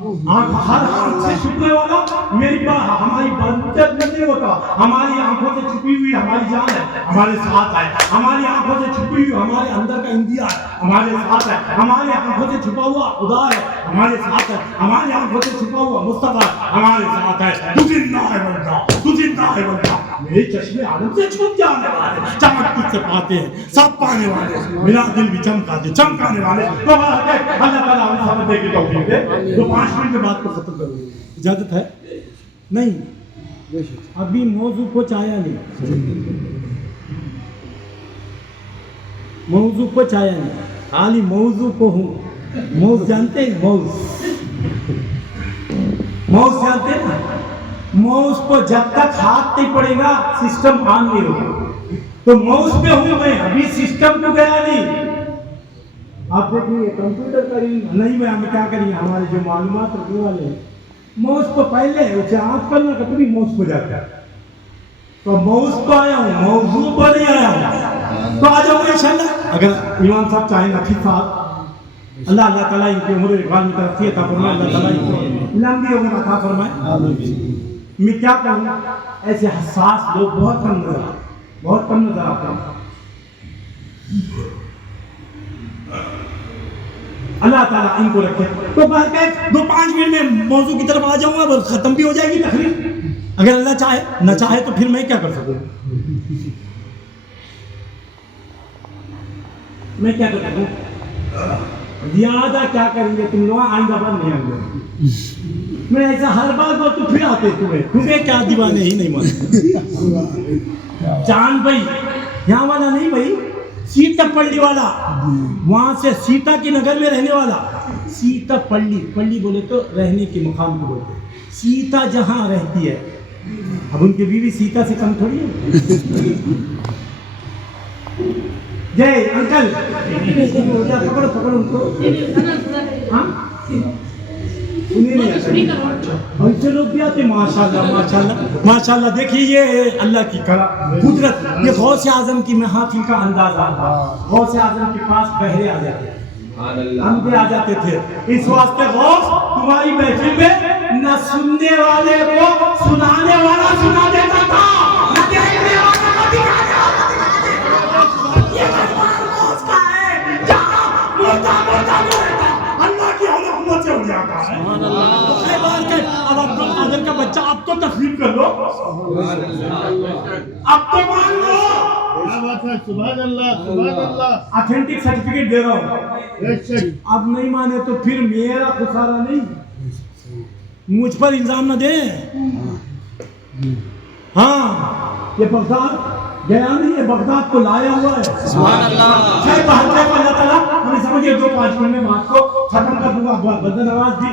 ہر آنکھ سے چھپنے والا میری ہماری بزم سے دور نہیں ہوتا. ہماری آنکھوں سے چھپی ہوئی ہماری جان ہے, ہمارے ساتھ ہے. ہماری آنکھوں سے چھپی ہوئی ہمارے اندر کا انڈیا ہے, ہمارے ساتھ ہے. ہماری آنکھوں سے چھپا ہوا خدا ہے, ہمارے ساتھ ہے. ہماری آنکھوں سے چھپا ہوا مصطفیٰ ہمارے ساتھ ہے. تو زندہ ہے بندہ, تو زندہ ہے بندہ. میرے چشمے عالم سے چھپ جانے والے, چمک تجھ سے پاتے ہیں سب پانے والے. میرا دل بھی چمکا دے چمکانے والے. تو اللہ تعالیٰ ہمیں سمجھنے کی توفیق دے. تو 5 منٹ کے بعد کو ختم کروں. اجازت ہے؟ نہیں ابھی موضوع کچھ آیا نہیں, موضوع کچھ آیا نہیں, خالی موضوع کو ہوں. موز جانتے ہیں, موز جانتے ہیں نا. موز کو جب تک ہاتھ نہیں پڑے گا سسٹم آن نہیں ہوگا. تو موز پہ ہوں میں, ابھی سسٹم کو گیا نہیں. آپ دیکھیے کمپیوٹر کا نہیں میں ہمیں کیا کریے, ہمارے جو معلومات رکھنے والے ہیں موز کو پہلے اسے آنکھ کرنا کبھی موز کو جاتا ہے. تو موز کو آیا ہوں, موضوع کو نہیں آیا ہوں. تو آ جاؤ انشاءاللہ. اگر ایمان صاحب چاہیں نقیب صاحب, اللہ تعالیٰ ان کی عمر اقبال میں ترقی عطا فرمائے, اللہ تعالیٰ ان کو لمبی عمر عطا فرمائے. میں کیا کہوں, ایسے حساس لوگ بہت کم نظر آتے ہیں. اللہ تعالیٰ ان کو رکھے. تو بات ہے 2-5 منٹ میں موضوع کی طرف آ جاؤں گا, بس ختم بھی ہو جائے گی تقریر. اگر اللہ چاہے, نہ چاہے تو پھر میں کیا کر سکوں, میں کیا کر سکوں. زیادہ کیا کریں گے تم لوگ, آئندہ بار نہیں آئیں گے. میں ایسا ہر بار بول تو پھر آتے تمہیں کیا دیوانے ہی نہیں مانتے. جان بھائی یہاں والا نہیں بھائی, سیتا پلی والا, وہاں سے سیتا کی نگر میں رہنے والا. سیتا پلی بولے تو رہنے کے مقام کو بولتے. سیتا جہاں رہتی ہے, اب ان کی بیوی سیتا سے کم تھوڑی ہے. جے انکل پکڑو ان کو. ہاں انہیں نہیں آتا, چلو بھی آتے. ماشاءاللہ. دیکھیے یہ اللہ کی قدرت, یہ غوث اعظم کی محافل کا اندازہ. غوث اعظم کے پاس بہرے آ جاتے تھے, اندھے آ جاتے تھے. اس واسطے غوث تمہاری محفل میں نہ سننے والے کو سنانے والا سنا دیتا تھا, نہ دیکھنے والا کو دکھانے والا دکھا دیتا تھا. یہ دربار غوث کا ہے جہاں مردہ اللہ کی حکومت سے ہو جاتا ہے. اب عبد القادر کا بچہ, اب تو تسلیم کر لو, اب تو مان لو. سبحان اللہ. اتھینٹک سرٹیفکیٹ دے رہا ہوں. اب نہیں مانے تو پھر میرا خسارہ نہیں, مجھ پر الزام نہ دیں. ہاں یہ بغداد گیا نہیں, یہ بغداد کو لایا ہوا ہے. سبحان اللہ. خیر بہت اللہ تعالیٰ ہمیں سمجھے 2-5 منٹ میں بات کو ختم کر دوں گا. بدن آواز دی.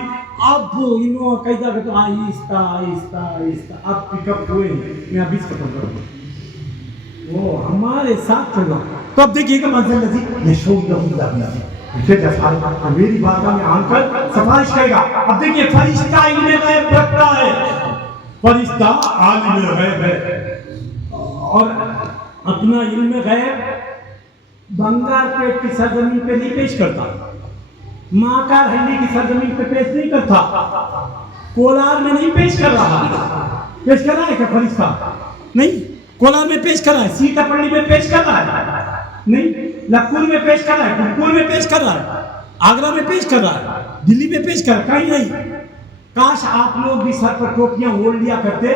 اب انہوں کیسا کہ تو آہستہ اب پک اپ ہوئے ہیں. میں ابھی ختم کروں گا, وہ ہمارے ساتھ چل رہا. تو اب دیکھیے گا منظر نظیر یہ شو میری بارگاہ میں آن کر سفارش کرے گا. اب دیکھیے فرشتہ علم غیب رکھتا ہے, فرشتہ عالم غیب ہے, اور اپنا علم غیب بنگال پیٹ کی سرزمین پہ نہیں پیش کرتا, ماں کا ہنڈی کی سرزمین پہ پیش نہیں کرتا, کولار میں نہیں پیش کر رہا. پیش کر رہا ہے کیا فرشتہ؟ نہیں. کولار میں پیش کر رہا ہے, سیتا پلی میں پیش کر رہا ہے نہیں, لکھنؤ میں پیش کر رہا ہے, ٹنکور میں پیش کر رہا ہے, آگرہ میں پیش کر رہا ہے, دلی میں پیش کر رہا ہے, کہیں نہیں. کاش آپ لوگ بھی سر پر ٹوپیاں اوڑھ لیا کرتے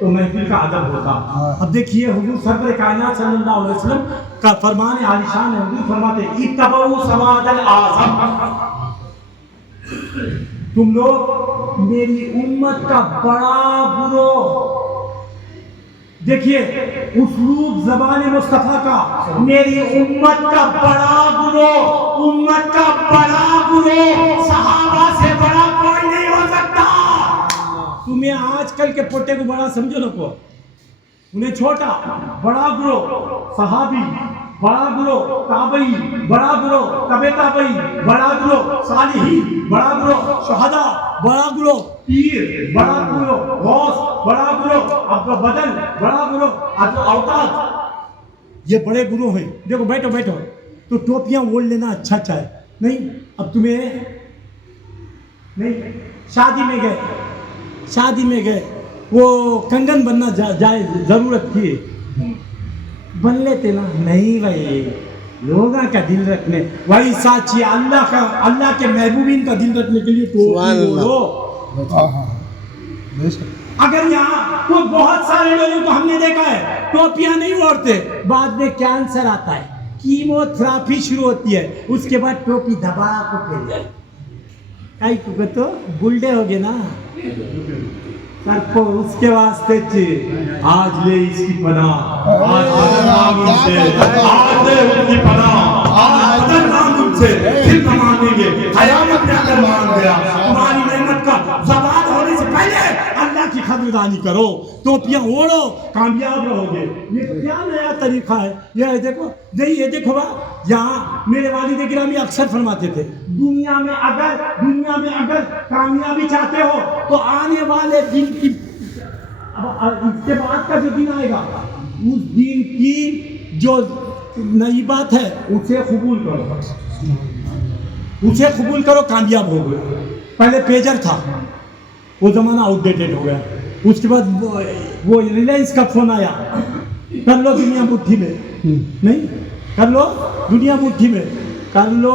تو محفل کا ادب ہوتا. اب دیکھیے حضور سرور کائنات صلی اللہ علیہ وسلم کا فرمان عالی شان ہے. حضور فرماتے ہیں اتبعوا سواد الاعظم, تم لوگ میری امت کا بڑا گروہ. دیکھیے اسلوب زبان مصطفیٰ کا, میری امت کا بڑا گروہ, امت کا بڑا گروہ, صحابہ سے بڑا کوئی نہیں ہو سکتا. تمہیں آج کل کے پوٹے کو بڑا سمجھو نہ کو, انہیں چھوٹا. بڑا گروہ صحابی, بڑا گروہ تابعی, بڑا گروہ تبع تابعی, بڑا گروہ صالحین, بڑا گروہ شہداء, بڑا گروہ پیر, بڑا گروہ غوث, بڑا گروہ عبد البدل, بڑا گروہ عبد الاوتاد. یہ بڑے گروہ ہیں. دیکھو بیٹھو تو ٹوپیاں اوڑھ لینا اچھا ہے نہیں. اب تمہیں نہیں, شادی میں گئے وہ کنگن بننا جائے, ضرورت تھی بن لیتے نا. نہیں بھائی, لوگوں کا دل رکھنے, وہی ساتھی اللہ کے محبوبین کا دل رکھنے کے لیے ٹوپی اوڑھو. اگر یہاں تو بہت سارے لوگوں کو ہم نے دیکھا ہے ٹوپیاں نہیں اوڑھتے, بعد میں کینسر آتا ہے, کیمو تھراپی شروع ہوتی ہے, اس کے بعد ٹوپی دبا کو پھیل جائے. کئی کو تو بلڈے ہو گئے نا سر کو, اس کے واسطے آج لے اس کی پناہ, آج بدن نام سے, آج لے اس کی پناہ, آج بدن نام سے, پھر نہ مانیں گے. قیامت میں اگر مان گیا تمہاری نعمت کا زوال ہونے سے پہلے اللہ کی قدردانی کرو, ٹوپیاں اوڑھو, کامیاب رہو گے. یہ کیا نیا طریقہ ہے. یہ دیکھو یہاں میرے والد گرامی اکثر فرماتے تھے, دنیا میں اگر کامیابی چاہتے ہو تو آنے والے دن کی, اس کے بعد کا جو دن آئے گا, اس دن کی جو نئی بات ہے اسے قبول کرو, کامیاب ہو گئے. پہلے پیجر تھا, وہ زمانہ آؤٹ ڈیٹڈ ہو گیا. اس کے بعد وہ ریلائنس کا فون آیا, کر لو دنیا مٹھی میں, نہیں کر لو دنیا مٹھی میں, کر لو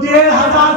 1500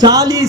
40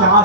4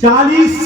40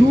2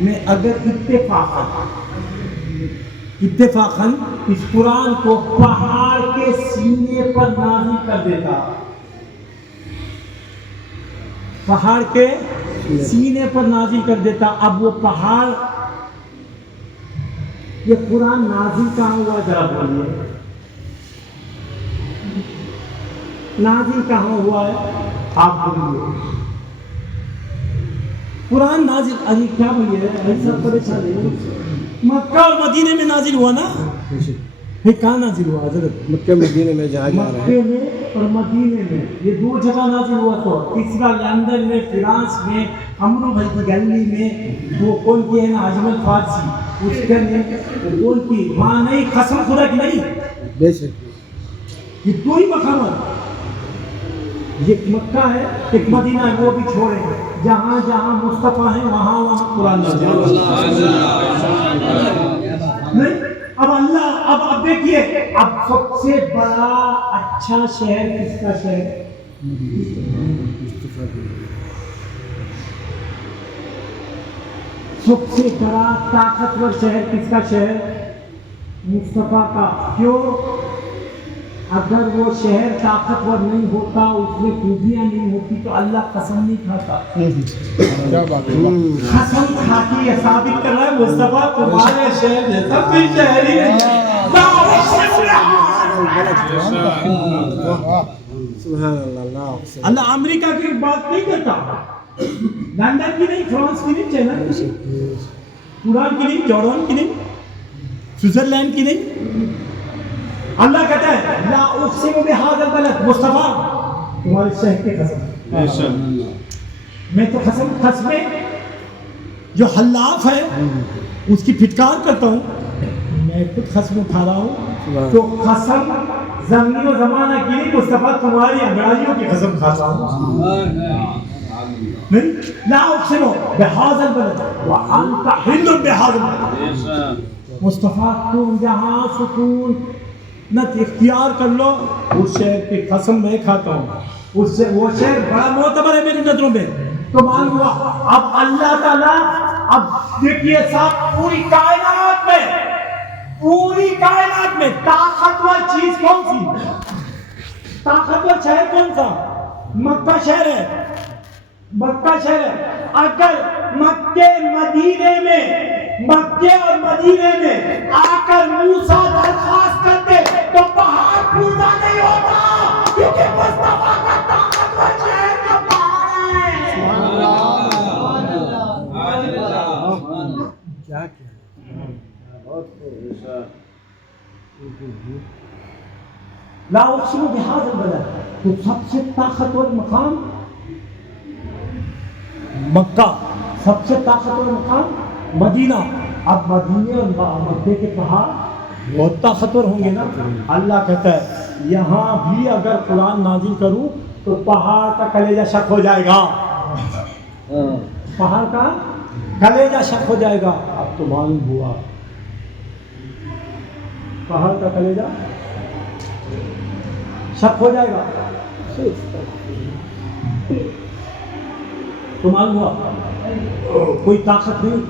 میں اگر اتفاقاً اس قرآن کو پہاڑ کے سینے پر نازل کر دیتا، پہاڑ کے سینے پر نازل کر دیتا، اب وہ پہاڑ، یہ قرآن نازل کہاں ہوا ذرا بولیے، نازل کہاں ہوا ہے آپ بولیے؟ قرآن نازل ابھی کیا بولیے ایسا پریشان ہے، مکہ اور مدینے میں نازل ہوا نا؟ یہ کہاں نازل ہوا حضرت؟ مکہ مدینے میں جہاں جا رہے ہیں، مکے میں اور مدینے میں، یہ دو جگہ نازل ہوا، تو تیسرا لندن میں، فرانس میں، امرو بھائی کی گلی میں، وہ کون کی ہے نا اجمل فارسی، اس کے میں کون کی وہاں نہیں، قسم خدا کی نہیں، بے شک یہ دو ہی مقامات، ایک مکہ ہے ایک مدینہ ہے، وہ بھی چھوڑے، جہاں جہاں مصطفیٰ ہیں وہاں وہاں قرآن نازل نہیں۔ اب اللہ اب دیکھیے، اب سب سے بڑا اچھا شہر کس کا شہر؟ سب سے بڑا طاقتور شہر کس کا شہر؟ مصطفیٰ کا۔ کیوں؟ اگر وہ شہر طاقتور نہیں ہوتا، اس میں خوبیاں نہیں ہوتی تو اللہ قسم نہیں کھاتا، قسم کھا کے یہ ثابت کر رہا ہے مصطفیٰ تمہارے شہر جیسا کوئی شہر ہی نہیں ہے۔ سبحان اللہ، اللہ امریکہ کی بات نہیں کرتا، لندن کی نہیں، فرانس کی نہیں، چائنا کی نہیں، قرآن کی نہیں، جارڈن کی نہیں، سوئٹزرلینڈ کی نہیں، اللہ کہتا ہے لا اقسم بہذا البلد، مصطفیٰ تمہارے شہر کی قسم، میں تو قسمیں جو حلاف ہے اس کی پھٹکار کرتا ہوں، میں خود قسم اٹھا رہا ہوں، تو قسم زمین و زمانہ کی نہیں، مصطفیٰ تمہاری انگڑائیوں کی قسم کھاتا ہوں، نہیں لا اقسم بہذا البلد وانت حل بہذا البلد، مصطفیٰ تم جہاں سکون نہ اختیار کر لو، اس شہر کی قسم میں کھاتا ہوں، اس سے وہ شہر بڑا معتبر ہے میری نظروں میں، تو مان ہوا۔ اب اللہ تعالیٰ، اب دیکھیے صاحب، پوری کائنات میں طاقتور چیز کون سی؟ طاقتور شہر کون سا؟ مکہ شہر ہے، مکہ شہر ہے۔ اگر مکے اور مدینے میں آ کر موسیٰ درخواست کرتے تو پہاڑ پورا نہیں ہوتا، کیونکہ مصطفیٰ کا طاقتور شہر کا پہاڑ ہے۔ کیا لا اقسم بہذا البلد، تو سب سے طاقتور مقام مکہ، سب سے طاقتور مقام مدینہ۔ اب مدینے اور مکے کے پہاڑ بہت طاقتور ہوں گے نا۔ اللہ کہتا ہے یہاں بھی اگر قرآن نازل کروں تو پہاڑ کا کلیجہ شک ہو جائے گا، پہاڑ کا کلیجہ شک ہو جائے گا۔ اب تو معلوم ہوا پہاڑ کا کلیجہ شک ہو جائے گا، تو معلوم ہوا کوئی طاقت نہیں،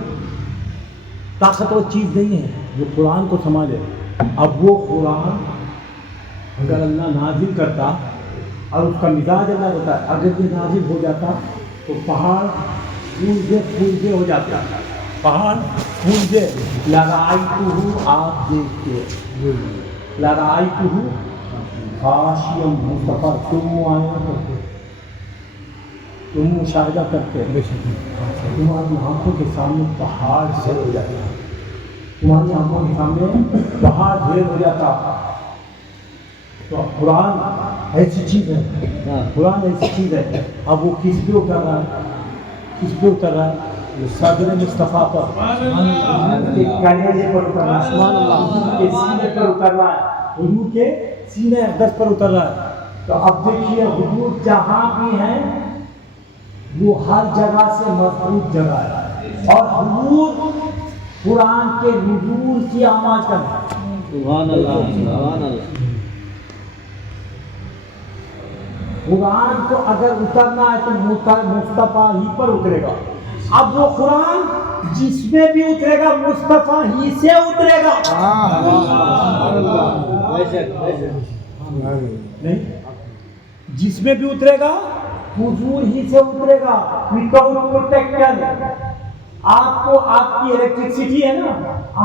طاقتور چیز نہیں ہے جو قرآن کو سنبھالے۔ اب وہ قرآن اگر اللہ نازل کرتا اور اس کا مزاج اللہ ہوتا ہے، اگر یہ نازل ہو جاتا تو پہاڑ پھولتے ہو جاتا، پہاڑ پھولتے۔ لرأیتہ، آپ دیکھتے، لرأیتہ خاشعا مصطفیٰ، تم معائنہ کرتے، تم مشاہدہ کرتے، تمہاری آنکھوں کے سامنے پہاڑ ڈھیر ہو جاتا، تمہاری آنکھوں کے سامنے پہاڑ ڈھیر ہو جاتا۔ تو قرآن ایسی چیز ہے، قرآن ایسی چیز ہے۔ اب وہ کس پہ اتر رہا ہے؟ کس پہ اتر رہا ہے؟ صدر مصطفیٰ پر، کے کلیجے پر اتر رہا ہے، حضور کے سینے پر اتر رہا ہے، حضور کے سینے اقدس پر اتر رہا ہے۔ تو اب دیکھیے حضور جہاں بھی ہیں وہ ہر جگہ سے مضبوط جگہ ہے، اور حضور قرآن کے نزول کی آماج کرنا۔ سبحان اللہ، سبحان اللہ۔ قرآن کو اگر اترنا ہے تو مصطفیٰ ہی پر اترے گا۔ اب وہ قرآن جس میں بھی اترے گا مصطفیٰ ہی سے اترے گا. نہیں, جس میں بھی اترے گا حضور ہی سے اترے گا. Without protection. آپ کو آپ کی الیکٹرسٹی ہے نا,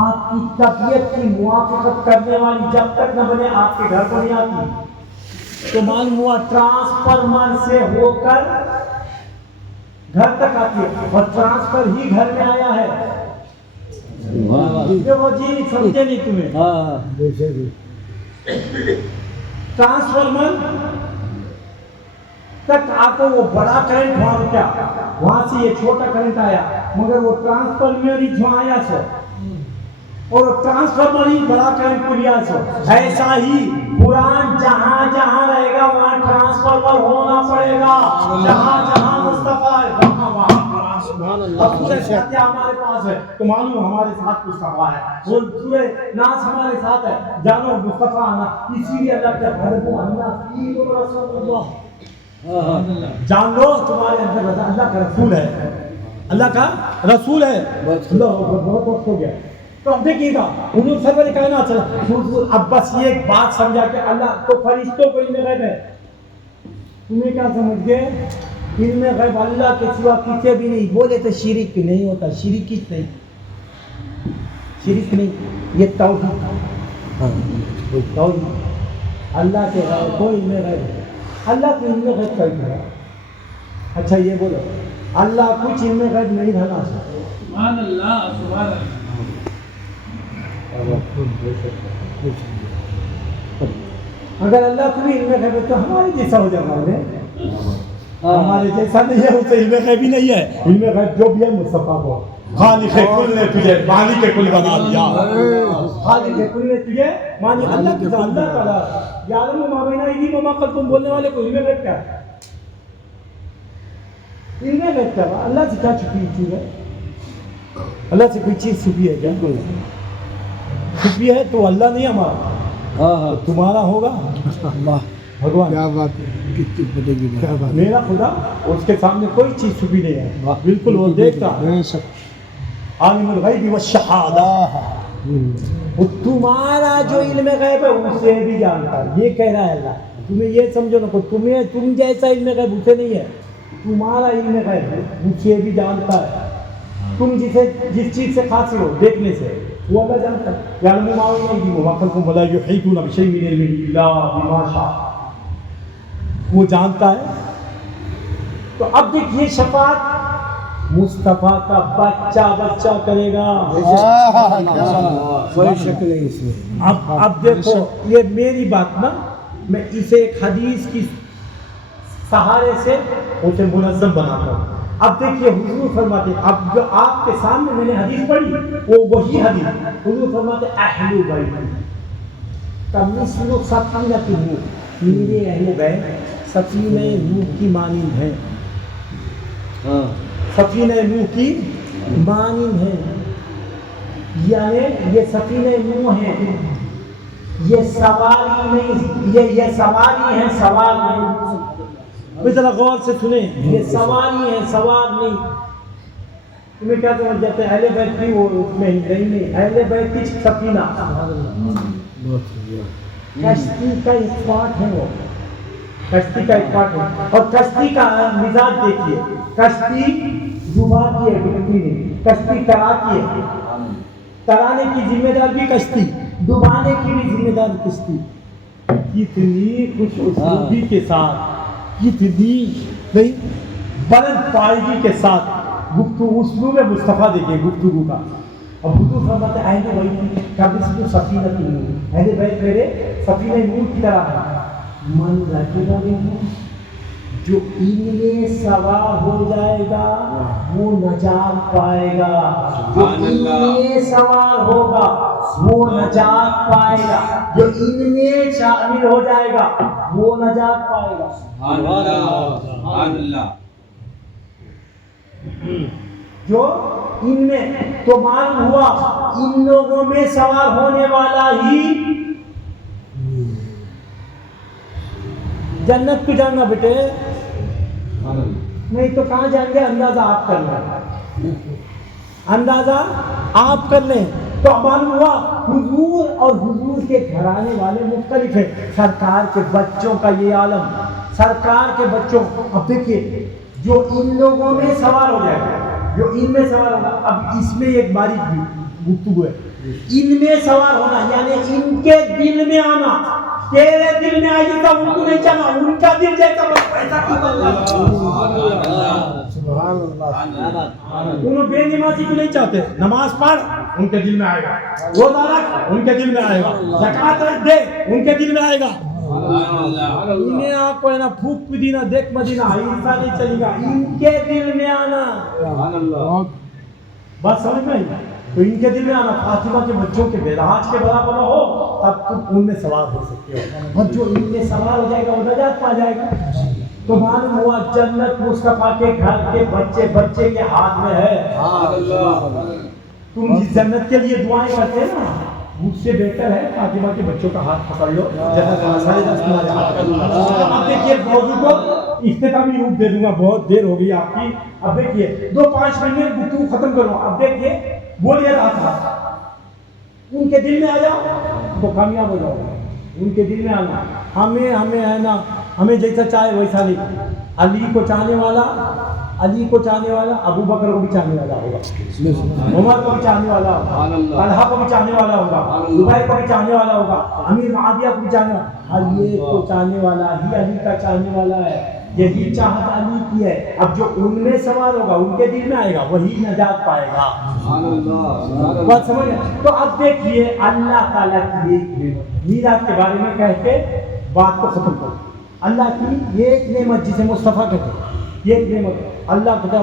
آپ کی طبیعت کی موافقت کرنے والی جب تک نہ بنے آپ کے گھر کو نہیں آتی. تو معلوم ہوا ٹرانسفارمر سے ہو کر گھر تک آتی ہے, اور ٹرانسفر ہی گھر میں آیا ہے. وہ جی سمجھے نہیں تمہیں. ٹرانسفارمر تک آپ کو وہ بڑا کرنٹ وہاں رکا, وہاں سے یہ چھوٹا کرنٹ آیا, مگر وہ ٹرانسفارمر ہی جو آیا سو, اور ٹرانسفارمر ہی بڑا کرنٹ کو لیا سو. ایسا ہی قرآن جہاں جہاں رہے گا وہاں ٹرانسفارمر ہونا پڑے گا. جہاں جہاں مصطفیٰ ہے وہاں وہاں ٹرانسفارمر. اب سورہ فاتحہ ہمارے پاس ہے تو معلوم ہمارے ساتھ مصطفیٰ ہے. وہ سورہ ناس ہمارے ساتھ ہے, جانو مصطفیٰ آنا. اسی لیے اللہ کے حضرت اللہ فیکم رسول اللہ, جان لو تمہارے اندر اللہ کا رسول ہے, اللہ کا رسول ہے. اللہ بہت وقت ہو گیا. تو اب دیکھیے گا حضور سرور کائنات چلا. اب بس یہ ایک بات سمجھا کہ اللہ تو فرشتوں کو علم غیب ہے. تمہیں کیا سمجھ گئے علم غیب اللہ کے سوا کسی بھی نہیں. بولے تو شرک نہیں ہوتا. شرک کس نہیں, شرک نہیں, یہ توحید. توحید اللہ کے غیب کوئی علم غیب ہے. اللہ کو علم غیب کا ہے. اچھا یہ بولو اللہ کچھ علم غیب نہیں رہنا. سبحان اللہ, سبحان اللہ. اگر اللہ کو بھی علم غیب ہے تو ہمارے جیسا ہو جانا ہے. ہمارے جیسا نہیں ہے, اسے علم غیب ہی نہیں ہے. علم غیب جو بھی ہے مصطفیٰ کو. خالق کل نے تجھے مالک کل بنا دیا. خالق کل نے تجھے مالک اللہ کی ذات. اللہ تعالیٰ یعلم ما بین ایدیہم وما خلفہم بولنے والے کو علم غیب کیا ہے؟ علم غیب کیا ہے؟ اللہ سے کیا چھپی چیز ہے؟ اللہ سے کوئی چیز چھپی ہے کیا؟ چھپی ہے تو اللہ نہیں ہمارا, تمہارا ہوگا بھگوان. کیا بات ہے, کتنی بڑی بات. میرا خدا اس کے سامنے کوئی چیز چھپی نہیں ہے, بالکل وہ دیکھتا ہے. عالم الغیب والشہادہ, وہ تمہارا جو علم غیب ہے اسے بھی جانتا ہے. یہ کہہ رہا ہے اللہ. تمہیں یہ سمجھو نا, تم جیسا علم غیب اسے نہیں ہے. تمہارا علم غیب ہے اسے بھی جانتا ہے. تم جس چیز سے حاصل ہو دیکھنے سے وہ اللہ جانتا ہے. یعلم ما بین ایدیہم وما خلفہم ولا یحیطون بشیء من علمہ الا بما شاء. وہ جانتا ہے. تو اب دیکھیے شفاعت مصطفیٰ کا بچہ کرے گا. کوئی شک نہیں اس میں. اب دیکھو یہ میری بات نا, میں اسے ایک حدیث کی سہارے سے اسے منظم بناتا ہوں. اب دیکھیے حضور فرماتے, اب جو آپ کے سامنے میں نے حدیث پڑھی وہ وہی حدیث. حضور فرماتے اہل بیت کمثل سفینۃ نوح, میرے اہل بیت سفینہ نوح کی مانند ہے. سفینہ نوح کی مانند ہے. یعنی یہ سفینہ نوح ہے, یہ سواری نہیں, یہ سواری ہے, سوار نہیں. ذرا غور سے سنیں, یہ سواری ہے, سوار نہیں. تمہیں کیا سمجھ جاتے ہیں اہل بیت کی وہ اس میں نہیں. اہل بیت کی سفینہ کشتی کا ایک پارٹ ہے, وہ کشتی کا ایک پارٹ ہے. اور کشتی کا مزاج دیکھیے, کشتی ڈوباتی ہے ڈوبتی نہیں, کشتی تراتی ہے. ترانے کی ذمہ دار بھی کشتی, ڈبانے کی بھی ذمہ دار کشتی. کتنی خوش اسلوبی کے ساتھ, کتنی نہیں بلند پائیدگی کے ساتھ گفتگو. اسلوب مصطفیٰ دیکھیے گفتگو کا. اب حضور فرماتے ہیں اہل بیت کمثل سفینۃ نوح, اہل بیت میرے سفینہ نوح کی طرح ہے. من رکب منہم, جو ان میں سوار ہو جائے گا وہ نجات پائے گا. جو ان میں سوار ہوگا وہ نجات پائے گا. جو ان میں شامل ہو جائے گا وہ نجات پائے گا. سبحان اللہ. جو ان میں, تو معلوم ہوا ان لوگوں میں سوار ہونے والا ہی جنت کو جانا بیٹے, نہیں تو کہاں جائیں گے اندازہ آپ کرنا. اندازہ آپ کر لیں تو معلوم ہوا حضور اور حضور کے گھرانے والے مختلف ہیں. سرکار کے بچوں کا یہ عالم، سرکار کے بچوں. اب دیکھیے جو ان لوگوں میں سوال ہو جائے گا، جو ان میں سوال ہوگا. اب اس میں ایک باریک گفتگو ہے. ان میں سوال ہونا یعنی ان کے دل میں آنا. تیرے دل میں آئی تو ان کو نہیں چاہنا، ان کا دل جیسا ایسا کیوں بننا. سبحان اللہ. انہوں بے نمازی کو نہیں چاہتے، نماز پڑھ ان کے دل میں آئے گا، روزہ رکھ ان کے دل میں آئے گا، زکات دے ان کے دل میں آئے گا. انہیں آپ کو ہے نا پھوک مدینہ دیکھ مدینہ ایسا نہیں چلے گا. ان کے دل میں آنا بات سمجھ میں آئی. تو ان کے دل میں آنا فاطمہ کے بچوں کے بیراج کے برابر ہو تب تم ان میں سوار ہو سکتے ہو. اور جو ان میں سوار ہو جائے گا وہ نجات پا جائے گا. تو معلوم ہوا جنت مصطفیٰ کے گھر کے بچے بچے کے ہاتھ میں ہے. تم جس جنت کے لیے دعائیں کرتے ہیں نا مجھ سے بہتر ہے فاطمہ کے بچوں کا ہاتھ پکڑ لو. اب دیکھیے موضوع کو اختتامی روپ دے دوں گا، بہت دیر ہو گئی آپ کی. اب دیکھیے 2-5 منٹ میں گفتگو ختم کروں. اب دیکھیے بولے رہا تھا ان کے دل میں آ جاؤ تو کامیاب ہو جاؤ. ان کے دل میں آنا ہمیں ہے نا ہمیں جیسا چاہے ویسا نہیں. علی کو چاہنے والا ابو بکر کو بھی چاہنے والا ہوگا، عمر کو بھی چاہنے والا ہوگا، طلحہ کو بھی چاہنے والا ہوگا، زبیر کو بھی چاہنے والا ہوگا، امیر معاویہ کو بھی چاہنے والا. ہر ایک کو چاہنے والا ہی علی کا چاہنے والا ہے. یہی چاہت علی کی ہے. اب جو ان میں سوار ہوگا ان کے دل میں آئے گا وہی نجات پائے گا. بات سمجھ گئے. تو اب دیکھیے اللہ تعالیٰ کی میراث کے بارے میں کہہ کے بات کو ختم کرو. اللہ کی یہ ایک نعمت جسے مصطفیٰ کہتے ہیں، یہ ایک نعمت اللہ کہتا ہے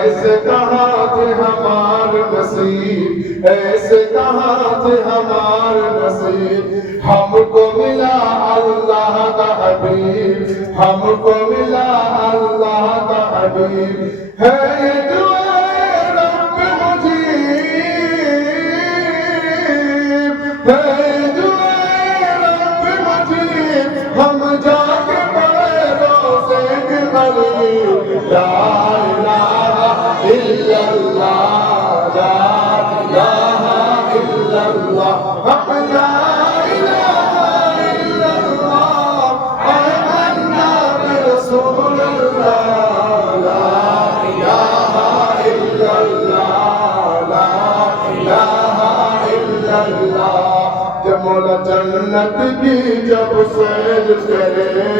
ایسے کہاں تھے ہمارے نصیب، ایسے کہاں تھے ہمارے نصیب. ہم کو ملا اللہ کا حبیب، ہم کو ملا اللہ کا حبیب. ہے دعائے رب مجیب، ہے دعائے رب مجیب. ہم جا کے پڑے روزے کے قریب. لا الہ الا اللہ، لا الہ الا اللہ، لا الہ الا اللہ. آمنا برسول اللہ، لا الہ الا اللہ، لا الہ الا اللہ. جب مولا جنت کی جب سیر کرے،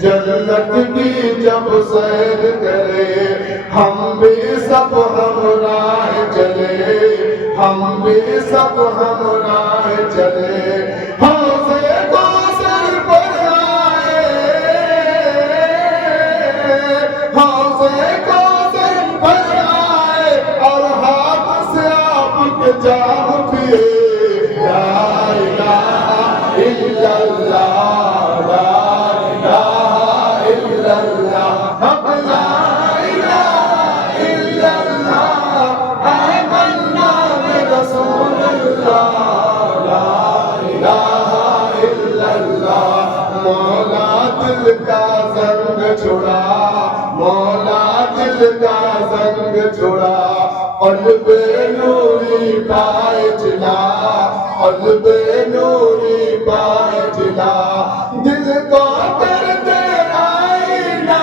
جنت کی جب سیر کرے، ہم بھی سب ہمراہ چلے، ہم بھی سب ہمراہ چلے. حوضے کوثر پر آئے، حوضے کوثر پر آئے اور ہاتھ سے آپ کے جام پیے. لا الہ الا اللہ، لا الہ الا اللہ، لا الہ الا اللہ. آمنا برسول اللہ، لا الہ الا اللہ. مولا دل کا زنگ چھڑا، مولا دل کا زنگ چھڑا. قلب نوری پائے چلا، قلب نوری پائے چلا. دل کو کر دے آئینہ،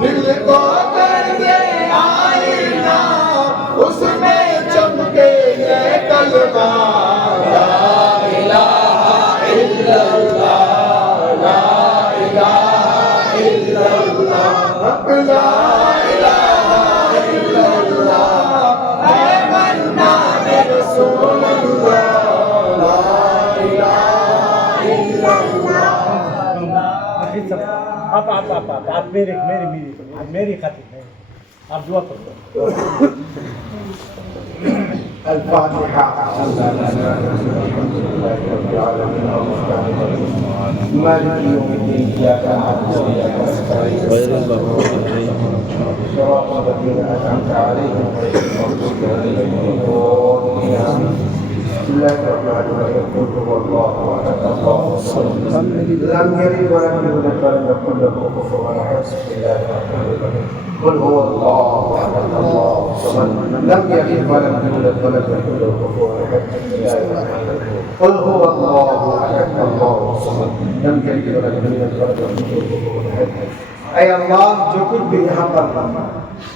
دل کو کر دے آئینہ. اس میں چمکے یہ کلمہ، لا الہ الا اللہ، لا الہ الا اللہ، لا الہ الا اللہ. آمنا برسول اللہ، لا الہ الا اللہ. آپ میری خاطر آپ دعا کرو. الفاتحة. مالك يوم الدين، إياك نعبد وإياك نستعين، صراط الذين أنعمت عليهم غير المغضوب عليهم ولا الضالين. الله الرحمن الرحيم قل هو الله احد الله الصمد لم يلد ولم يولد ولم يكن له كفوا احد بسم الله الرحمن الرحيم قل هو الله احد الله الصمد لم يلد ولم يولد ولم يكن له كفوا احد بسم الله الرحمن الرحيم قل هو الله احد الله الصمد لم يلد ولم يولد ولم يكن له كفوا احد. اے اللہ جو کچھ بھی یہاں پر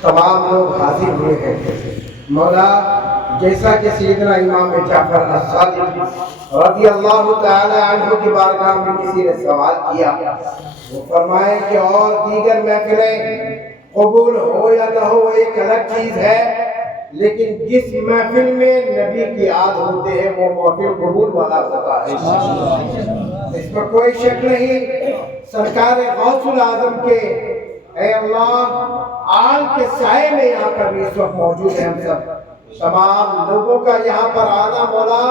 تمام لوگ حاضر ہوئے ہیں مولا جیسا کہ سیدنا امام جعفر الصادق رضی اللہ تعالی عنہ کی بارگاہ میں کسی نے سوال کیا وہ فرمائے کہ اور دیگر محفلیں قبول ہو یا نہ ہو ایک الگ چیز ہے لیکن جس محفل میں نبی کی یاد ہوتے ہیں وہ محفل قبول والا ہوتا ہے اس میں کوئی شک نہیں. سرکار غوث الاعظم کے اے اللہ آل کے سائے میں یہاں پر بھی اس وقت موجود ہیں ہم سب تمام لوگوں کا یہاں پر آنا مولا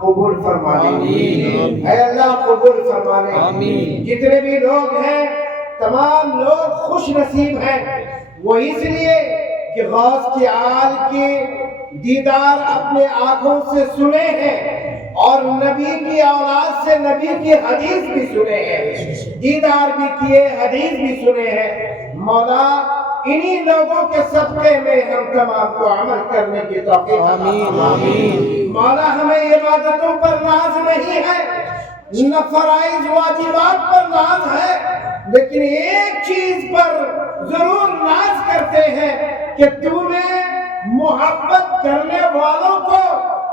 قبول فرما لے اے اللہ قبول فرما لے. جتنے بھی لوگ ہیں تمام لوگ خوش نصیب ہیں وہ اس لیے کہ غوث کی آل کے دیدار اپنے آنکھوں سے سنے ہیں اور نبی کی اولاد سے نبی کی حدیث بھی سنے ہیں دیدار بھی کیے حدیث بھی سنے ہیں مولا انہی لوگوں کے صدقے میں ہم تمام کو عمل کرنے کی توفیق مولا ہمیں عبادتوں پر ناز نہیں ہے نہ فرائض واجبات پر ناز ہے لیکن ایک چیز پر ضرور ناز کرتے ہیں کہ تو نے محبت کرنے والوں کو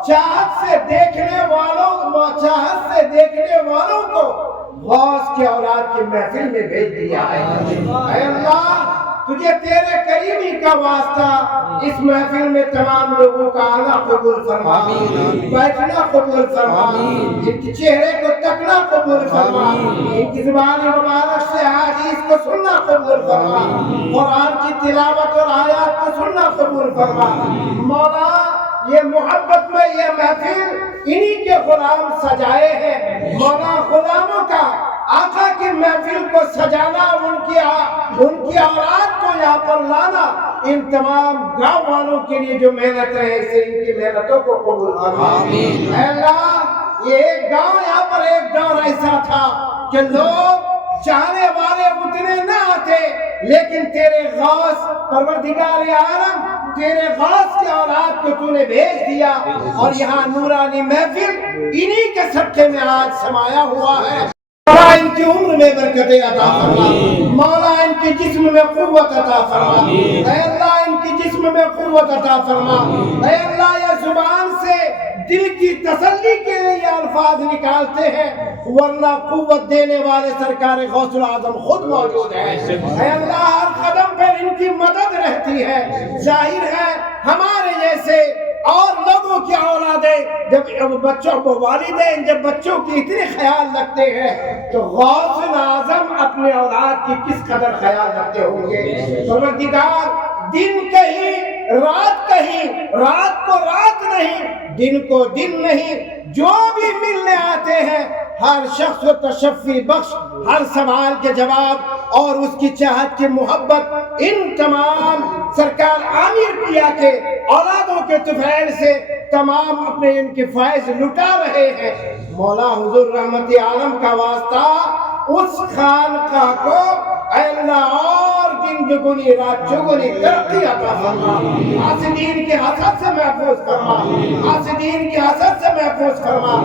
چاہت سے دیکھنے والوں کو غوث کے اولاد کی محفل میں بھیج دیا ہے. اے اللہ تجھے تیرے قریبی کا واسطہ اس محفل میں تمام لوگوں کا آنا قبول فرما بیٹھنا قبول فرما ان کے چہرے کو تکنا قبول فرما ان کی زبان مبارک سے حدیث کو سننا قبول فرما قرآن کی تلاوت اور آیات کو سننا قبول فرما مولا یہ محبت میں یہ محفل انہی کے غلام سجائے ہیں مولا غلاموں کا آقا کی محفل کو سجانا ان کی اولاد کو یہاں پر لانا ان تمام گاؤں والوں کے لیے جو محنت ہے اسے ان کی محنتوں کو قبول فرما. اے اللہ یہ ایک گاؤں یہاں پر ایک دور ایسا تھا کہ لوگ چاہنے والے اتنے نہ آتے لیکن تیرے غوث پروردگار عالم تیرے غوث کی اولاد کو تو نے بھیج دیا اور یہاں نورانی محفل انہی کے صدقے میں آج سمایا ہوا ہے. مولا ان کی عمر میں برکت عطا فرما مولا ان کی جسم میں قوت عطا فرما اے اللہ ان کی جسم میں قوت عطا فرما اے اللہ یہ زبان سے دل کی تسلی کے لیے یہ الفاظ نکالتے ہیں ورنہ قوت دینے والے سرکار غوث الاعظم خود موجود ہیں. اے اللہ ہر قدم پر ان کی مدد رہتی ہے. ظاہر ہے ہمارے جیسے اور لوگوں کی اولادیں جب بچوں کو والدین جب بچوں کی اتنے خیال رکھتے ہیں تو غوث الاعظم اپنے اولاد کی کس قدر خیال رکھتے ہوں گے. پروردگار دن کہیں رات کہیں رات کو رات نہیں دن کو دن نہیں جو بھی ملنے آتے ہیں ہر شخص کو تشفی بخش ہر سوال کے جواب اور اس کی چاہت کی محبت ان تمام سرکار عامر پیا کے اولادوں کے طفیل سے تمام اپنے ان کے فائز لٹا رہے ہیں. مولا حضور رحمت عالم کا واسطہ اس خانقاہ کو اے اللہ اور دن دگنی رات چگنی ترقی عطا فرما حاسدین کے حسد سے محفوظ فرما حاسدین کے حسد سے محفوظ فرما.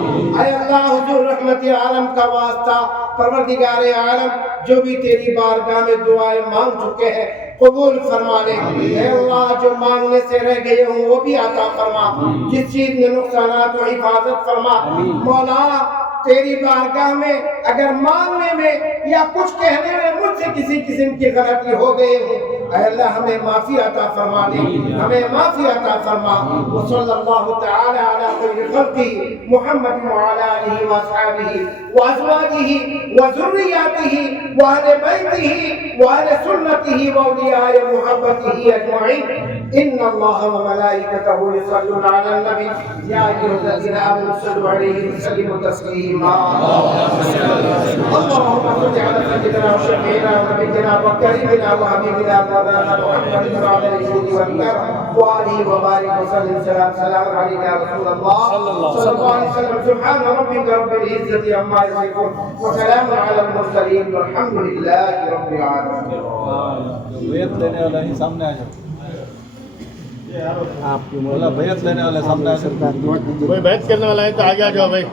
اے اللہ حضور رحمت عالم کا واسطہ پروردگار عالم جو بھی تیری بارگاہ میں دعائیں مانگ چکے ہیں قبول فرما لے. اے اللہ جو مانگنے سے رہ گئے ہوں وہ بھی عطا فرما جس چیز میں نقصانات و حفاظت فرما. مولا تیری بارگاہ میں اگر مانگنے میں یا کچھ کہنے میں مجھ سے کسی قسم کی غلطی ہو گئی ہو اے اللہ ہمیں معافی عطا فرما دے ہمیں معافی عطا فرما. وصلی اللہ تعالی علی خیر خلقہ محمد وعلی آلہ واصحابہ وازواجہ وذریاتہ واہل بیتہ واہل سنتہ واولیاء محبتہ اجمعین. ان اللہ وملائکتہ یصلون علی النبی یا ایھا الذین آمنوا صلوا علیہ وسلموا تسلیما. اللهم صل على سيدنا وشفيعنا ونبينا وكريمنا وحبيبنا مولانا محمد وعلى اله وصحبه وآله وبارك وسلم سلام عليك يا رسول الله صلى الله عليه وسلم سبحان ربك رب العزة عما يصفون وسلام على المرسلين والحمد لله رب العالمين. بیعت لینے والا ہی سامنے آ جاؤ. بولا بیعت لینے والے سامنے آ جاؤ. کوئی بیعت کرنے والا ہے تو آگے آ جاؤ بھائی.